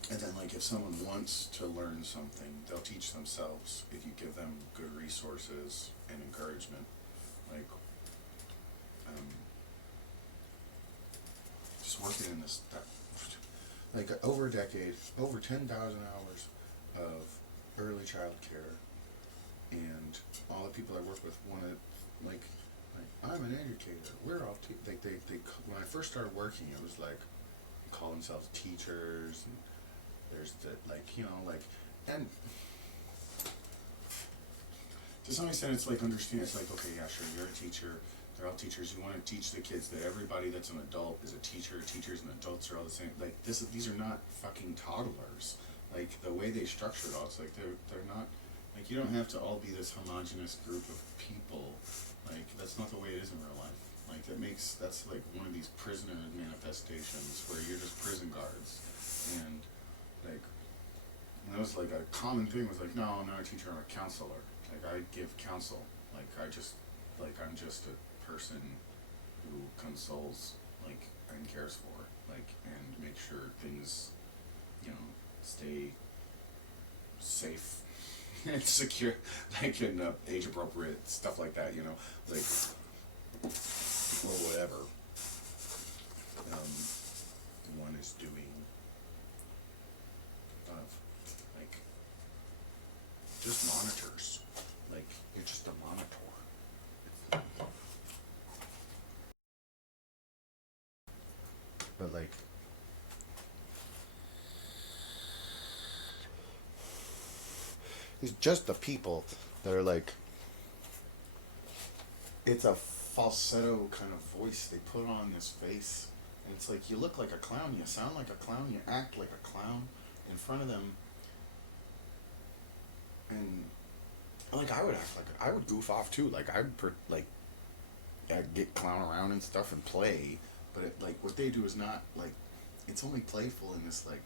and then, like, if someone wants to learn something, they'll teach themselves if you give them good resources and encouragement. Like, just working in this, like, over a decade, over 10,000 hours of early child care, and all the people I work with want to, like, I'm an educator. We're all, they, when I first started working, it was like, call themselves teachers, and there's the, like, you know, like, and to some extent it's like, understand, it's like, okay, yeah, sure, you're a teacher, they're all teachers, you want to teach the kids that everybody that's an adult is a teacher, teachers and adults are all the same, like, these are not fucking toddlers, like, the way they structure it all, it's like, they're not, like, you don't have to all be this homogenous group of people, like, that's not the way it is in real life, like, that's like one of these prisoner manifestations where you're just prison guards, and, like, that was like a common thing was like, no, I'm not a teacher, I'm a counselor. Like, I give counsel. Like, I'm just a person who consoles, like, and cares for, like, and make sure things, you know, stay safe and secure, like, in age appropriate stuff like that, you know, like, or whatever one is doing. Like, just monitors. Like, you're just a monitor. But, like, it's just the people that are like, it's a falsetto kind of voice they put on this face. And it's like, you look like a clown, you sound like a clown, you act like a clown in front of them. And, like, I would act like, I would goof off too. Like, I'd get clown around and stuff and play. But, like, what they do is not, like, it's only playful in this, like,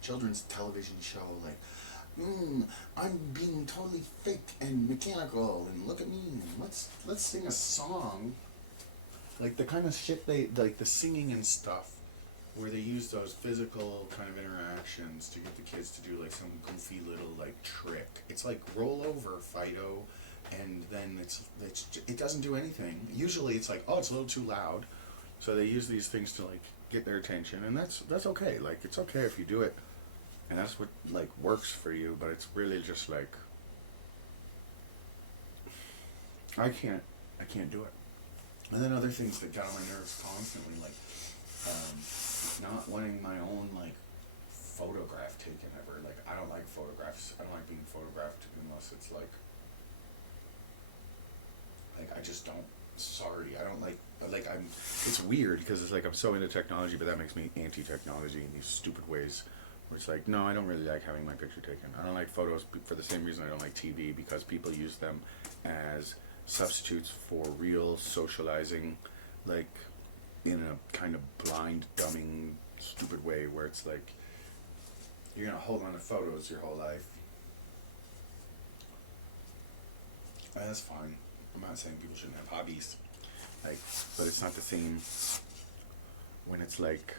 children's television show. Like, I'm being totally fake and mechanical, and look at me, let's sing a song. Like, the kind of shit like, the singing and stuff, where they use those physical kind of interactions to get the kids to do, like, some goofy little, like, trick. It's like, roll over, Fido, and then it doesn't do anything. Usually it's like, oh, it's a little too loud, so they use these things to, like, get their attention, and that's okay. Like, it's okay if you do it, and that's what, like, works for you, but it's really just, like, I can't I can't do it. And then other things that got on my nerves constantly, like not wanting my own like photograph taken ever. Like I don't like photographs. I don't like being photographed unless it's like I just don't. Sorry, I don't like I'm. It's weird because it's like I'm so into technology, but that makes me anti-technology in these stupid ways. Where it's like, no, I don't really like having my picture taken. I don't like photos for the same reason I don't like TV, because people use them as substitutes for real socializing, like in a kind of blind, dumbing, stupid way where it's like you're gonna hold on to photos your whole life. And that's fine. I'm not saying people shouldn't have hobbies, like, but it's not the same when it's like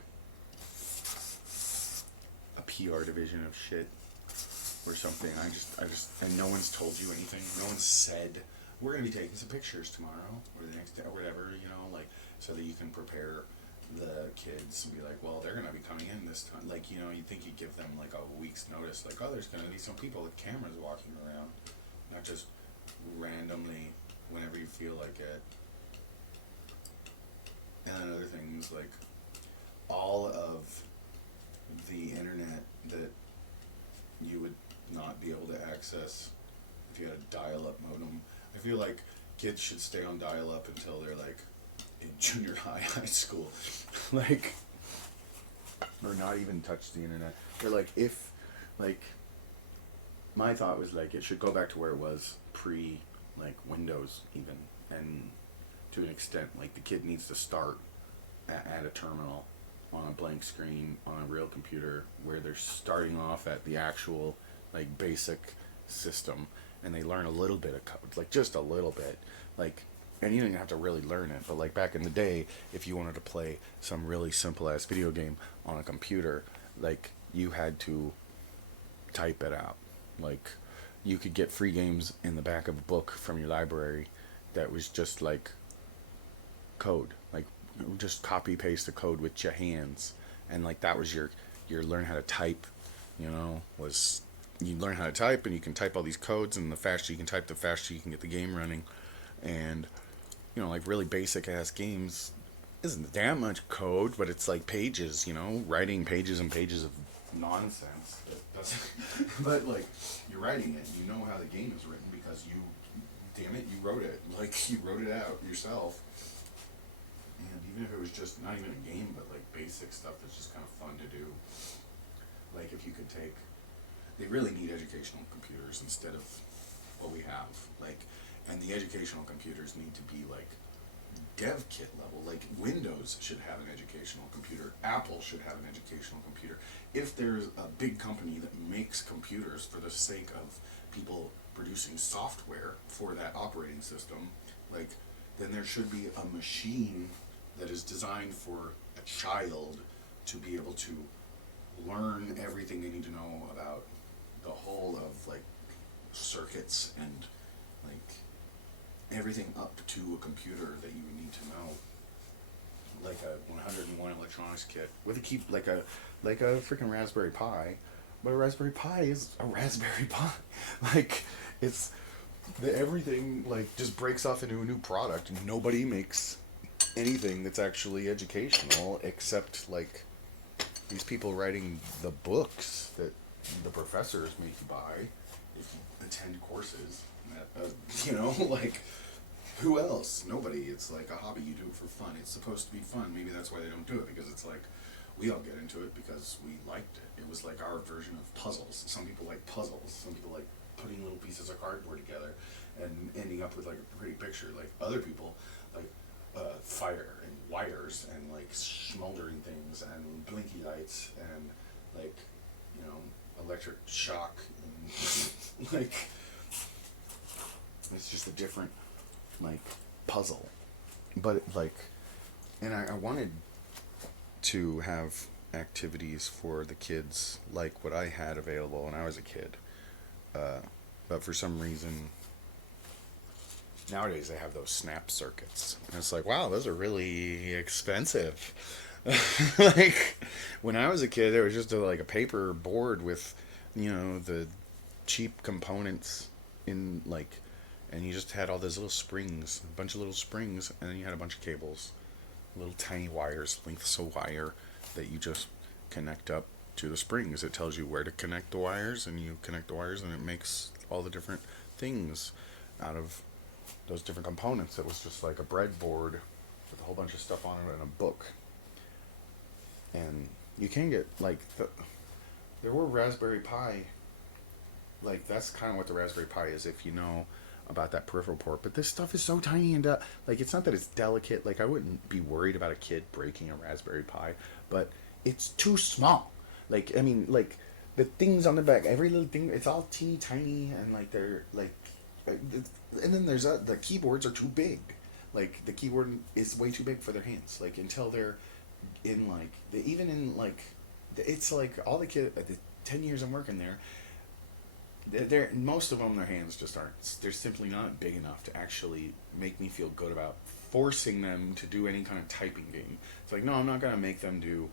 a PR division of shit or something. I just, and no one's told you anything. No one's said we're gonna be taking some pictures tomorrow or the next day or whatever, you know, like so that you can prepare the kids and be like, well, they're gonna be coming in this time. Like, you know, you think you'd give them like a week's notice, like, oh, there's gonna be some people with cameras walking around, not just randomly whenever you feel like it. And other things like all of the internet that you would not be able to access if you had a dial-up modem. I feel like kids should stay on dial-up until they're like in junior high, high school, like, or not even touch the internet. Or like if, like, my thought was like it should go back to where it was pre, like Windows even, and to an extent, like the kid needs to start at a terminal on a blank screen on a real computer where they're starting off at the actual like basic system, and they learn a little bit of code, like just a little bit, like, and you don't even have to really learn it, but like back in the day, if you wanted to play some really simple ass video game on a computer, like you had to type it out. Like you could get free games in the back of a book from your library that was just like code, like just copy paste the code with your hands, and like that was your learn how to type, you know, was you learn how to type, and you can type all these codes, and the faster you can type, the faster you can get the game running. And you know, like really basic ass games isn't that much code, but it's like pages, you know, writing pages and pages of nonsense. But like you're writing it, you know how the game is written because you, damn it, you wrote it. Like you wrote it out yourself. And even if it was just not even a game, but like basic stuff that's just kind of fun to do. Like if you could take, they really need educational computers instead of what we have. Like, and the educational computers need to be like dev kit level. Like Windows should have an educational computer. Apple should have an educational computer. If there's a big company that makes computers for the sake of people producing software for that operating system, like, then there should be a machine that is designed for a child to be able to learn everything they need to know about the whole of like circuits and like everything up to a computer that you need to know, like a 101 electronics kit with a key, like a freaking Raspberry Pi. But a Raspberry Pi is a Raspberry Pi. Like it's everything like just breaks off into a new product, and nobody makes anything that's actually educational except like these people writing the books that the professors make you buy if you attend courses. You know, like, who else? Nobody. It's like a hobby. You do it for fun. It's supposed to be fun. Maybe that's why they don't do it, because it's like, we all get into it because we liked it. It was like our version of puzzles. Some people like puzzles. Some people like putting little pieces of cardboard together and ending up with like a pretty picture. Like other people like fire and wires and like smoldering things and blinky lights and like, you know, electric shock and like, it's just a different like puzzle. But like, and I wanted to have activities for the kids like what I had available when I was a kid, but for some reason nowadays they have those snap circuits, and it's like, wow, those are really expensive. Like when I was a kid, there was just like a paper board with, you know, the cheap components in like and you just had all those little springs, a bunch of little springs, and then you had a bunch of cables, little tiny wires, lengths of wire that you just connect up to the springs. It tells you where to connect the wires, and you connect the wires, and it makes all the different things out of those different components. It was just like a breadboard with a whole bunch of stuff on it and a book. And you can get like there were Raspberry Pi. Like that's kind of what the Raspberry Pi is, if you know about that peripheral port. But this stuff is so tiny and like it's not that it's delicate. Like I wouldn't be worried about a kid breaking a Raspberry Pi, but it's too small. Like I mean, like the things on the back, every little thing, it's all teeny tiny, and like they're like, and then there's the keyboards are too big. Like the keyboard is way too big for their hands. Like until they're in like even in like it's like all the kids the 10 years I'm working there, they're most of them their hands just aren't, they're simply not big enough to actually make me feel good about forcing them to do any kind of typing game. It's like, no, I'm not gonna make them do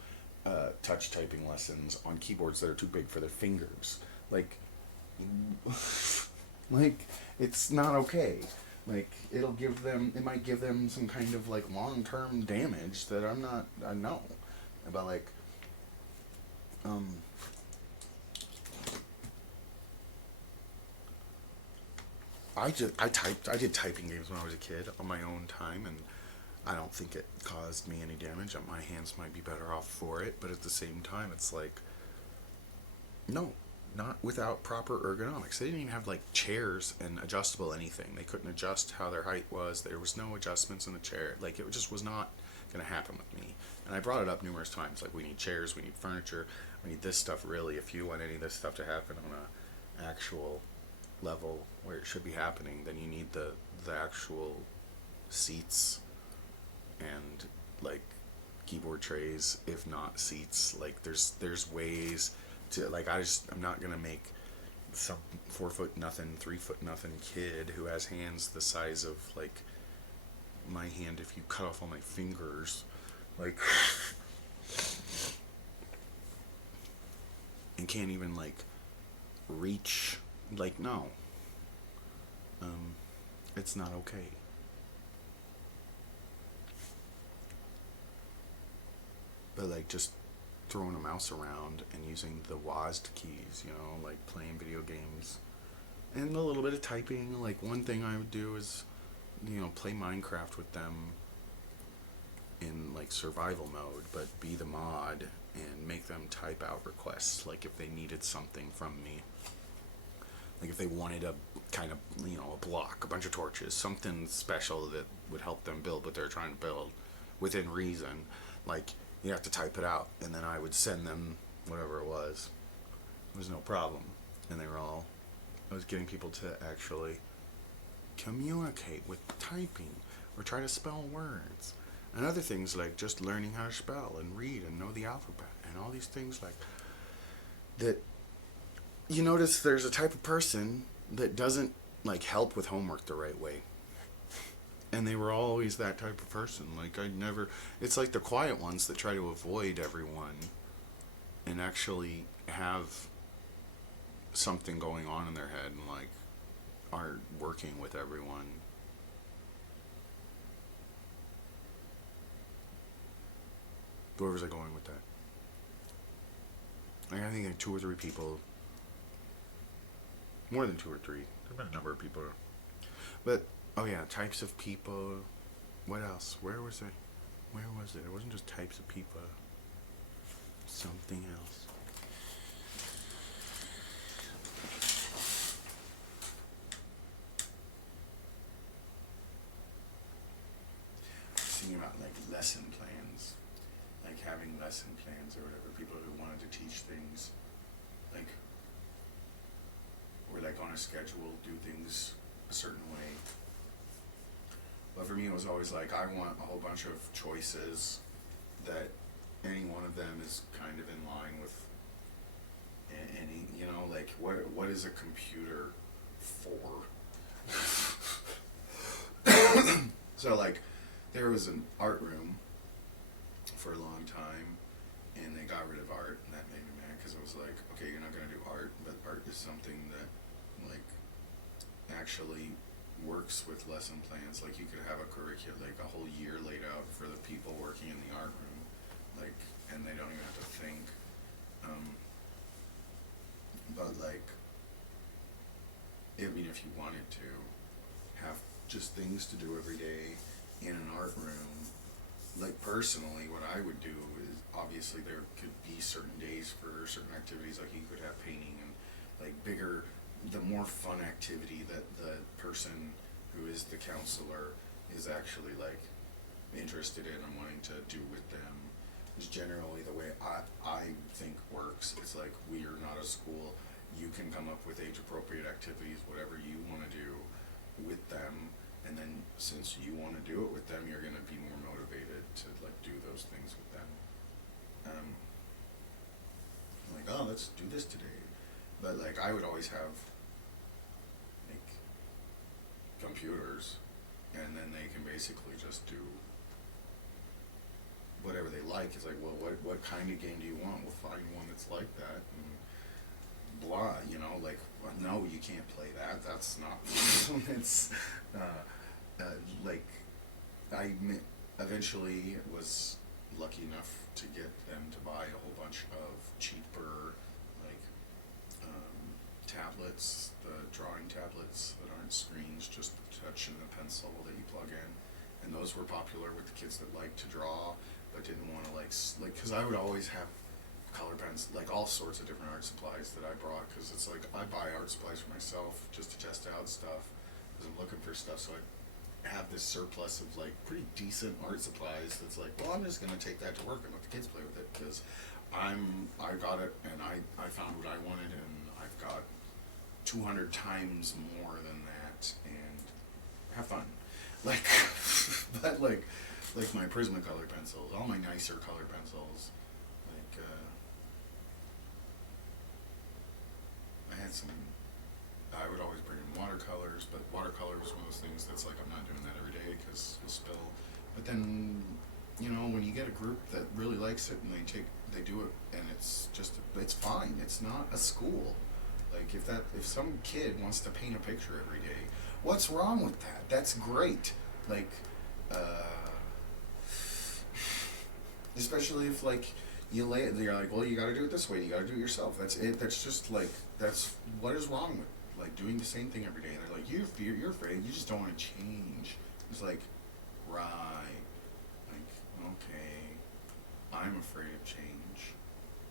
touch typing lessons on keyboards that are too big for their fingers. Like like it's not okay. Like it might give them some kind of like long-term damage that I know about. Like I did typing games when I was a kid on my own time, and I don't think it caused me any damage. My hands might be better off for it, but at the same time it's like, no, not without proper ergonomics. They didn't even have like chairs and adjustable anything. They couldn't adjust how their height was. There was no adjustments in the chair. Like it just was not going to happen with me. And I brought it up numerous times. Like we need chairs, we need furniture, we need this stuff really. If you want any of this stuff to happen on a actual level where it should be happening, then you need the actual seats and like keyboard trays, if not seats. Like there's ways to, like I'm not gonna make some 4 foot nothing, 3 foot nothing kid who has hands the size of like my hand if you cut off all my fingers, like and can't even like reach. Like no, it's not okay. But like just throwing a mouse around and using the WASD keys, like playing video games and a little bit of typing. Like one thing I would do is, play Minecraft with them in like survival mode, but be the mod and make them type out requests, like if they needed something from me. Like if they wanted a kind of, a block, a bunch of torches, something special that would help them build what they're trying to build within reason, like you have to type it out, and then I would send them whatever it was. It was no problem. And I was getting people to actually communicate with typing or try to spell words. And other things like just learning how to spell and read and know the alphabet and all these things like that. You notice there's a type of person that doesn't like help with homework the right way. And they were always that type of person. Like it's like the quiet ones that try to avoid everyone and actually have something going on in their head and like are working with everyone. Where was I going with that? I think like 2 or 3 people. More than 2 or 3. There've been a number of people. But, oh yeah, types of people. What else? Where was it? It wasn't just types of people. Something else. Thinking about like lesson plans. Like having lesson plans or whatever. People who wanted to teach things. Like, or like on a schedule, do things a certain way. But for me, it was always like, I want a whole bunch of choices that any one of them is kind of in line with any, like what is a computer for? So like, there was an art room for a long time, and they got rid of art, and that made me mad, because it was like, okay, you're not going to do art, but art is something that, like, actually works with lesson plans. Like you could have a curriculum, like a whole year laid out for the people working in the art room, like, and they don't even have to think. But like, I mean, if you wanted to have just things to do every day in an art room, like personally, what I would do is obviously there could be certain days for certain activities, like you could have painting and like bigger, the more fun activity that the person who is the counselor is actually like interested in and wanting to do with them is generally the way I think works. It's like we are not a school. You can come up with age appropriate activities, whatever you want to do with them, and then since you want to do it with them, you're going to be more motivated to like do those things with them. Like, oh, let's do this today. But like I would always have like computers, and then they can basically just do whatever they like. It's like, well, what kind of game do you want? We'll find one that's like that, and blah, you know, like, well, no, you can't play that. That's not. It's like eventually was lucky enough to get them to buy a whole bunch of cheaper like tablets, the drawing tablets that aren't screens, just the touch and the pencil that you plug in, and those were popular with the kids that like to draw but didn't want to like because I would always have color pens, like all sorts of different art supplies that I brought, because it's like I buy art supplies for myself just to test out stuff because I'm looking for stuff, so I have this surplus of like pretty decent art supplies that's like, well, I'm just gonna take that to work and let the kids play with it because I got it and I found what I wanted, and I've got 200 times more than that, and have fun, like but like my Prismacolor pencils, all my nicer color pencils, like I had some, I would always bring in watercolors, but watercolor was one of those things that's like, I'm not doing that every day because you'll spill. But then, you know, when you get a group that really likes it and they do it, and it's fine. It's not a school. Like if some kid wants to paint a picture every day, what's wrong with that? That's great. Like, especially if like you're like, well, you got to do it this way. You got to do it yourself. That's it. That's just like, that's what is wrong with like doing the same thing every day. And they're like, you're afraid. You just don't want to change. It's like, right. Like, okay, I'm afraid of change.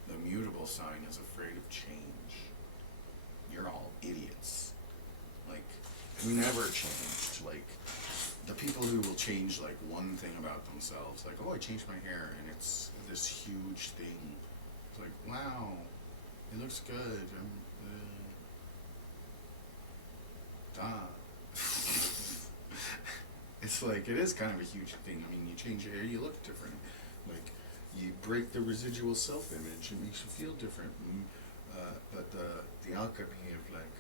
The mutable sign is afraid of change. You're all idiots. Like, we never changed. Like, the people who will change like one thing about themselves, like, oh, I changed my hair, and it's this huge thing. It's like, wow, it looks good. It's like, it is kind of a huge thing. I mean, you change your hair, you look different. Like, you break the residual self-image, it makes you feel different. But the alchemy of like,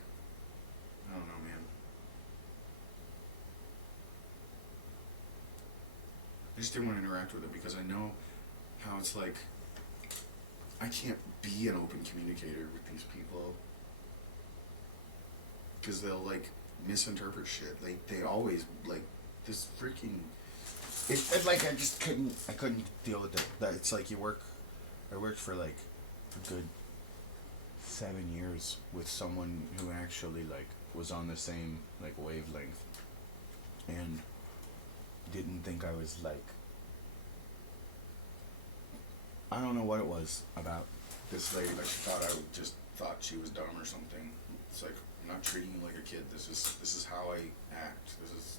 I don't know, man. I just didn't want to interact with it because I know how it's like, I can't be an open communicator with these people because they'll like misinterpret shit. They always like this freaking. It like I couldn't deal with it. That it's like I worked for like a good 7 years with someone who actually like was on the same like wavelength and didn't think I was like, I don't know what it was about this lady, but she thought she was dumb or something. It's like, I'm not treating you like a kid. This is how I act.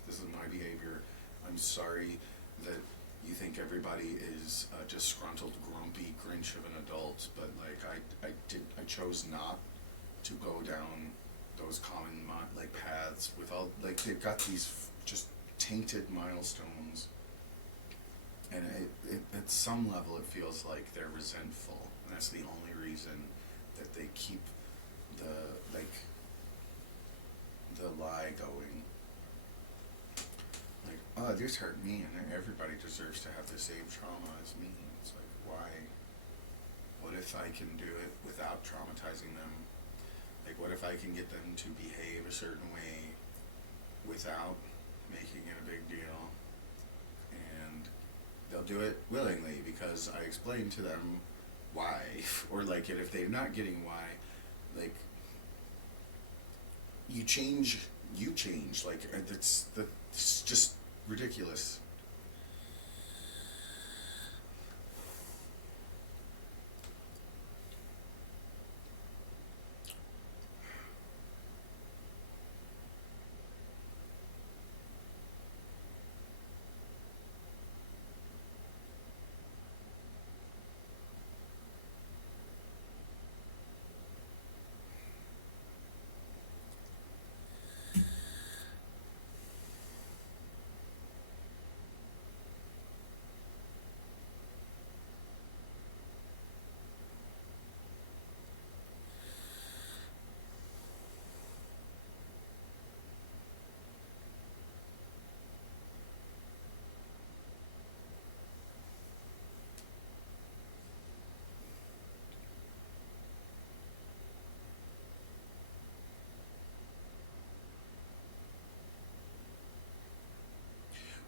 This is my behavior. I'm sorry that you think everybody is a disgruntled, grumpy Grinch of an adult, but like I chose not to go down those common like paths with all like they've got these just tainted milestones, and it at some level it feels like they're resentful, and that's the only reason that they keep the lie going. Like, oh, this hurt me, and everybody deserves to have the same trauma as me. It's like, why? What if I can do it without traumatizing them? Like, what if I can get them to behave a certain way without making it a big deal, and they'll do it willingly because I explain to them why, or like, and if they're not getting why, like, you change, like, it's just ridiculous.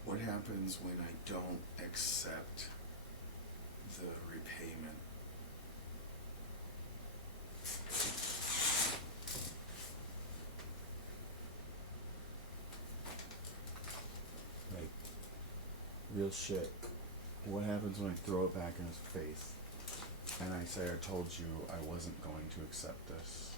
What happens when I don't accept the repayment? Like, real shit. What happens when I throw it back in his face and I say, I told you I wasn't going to accept this?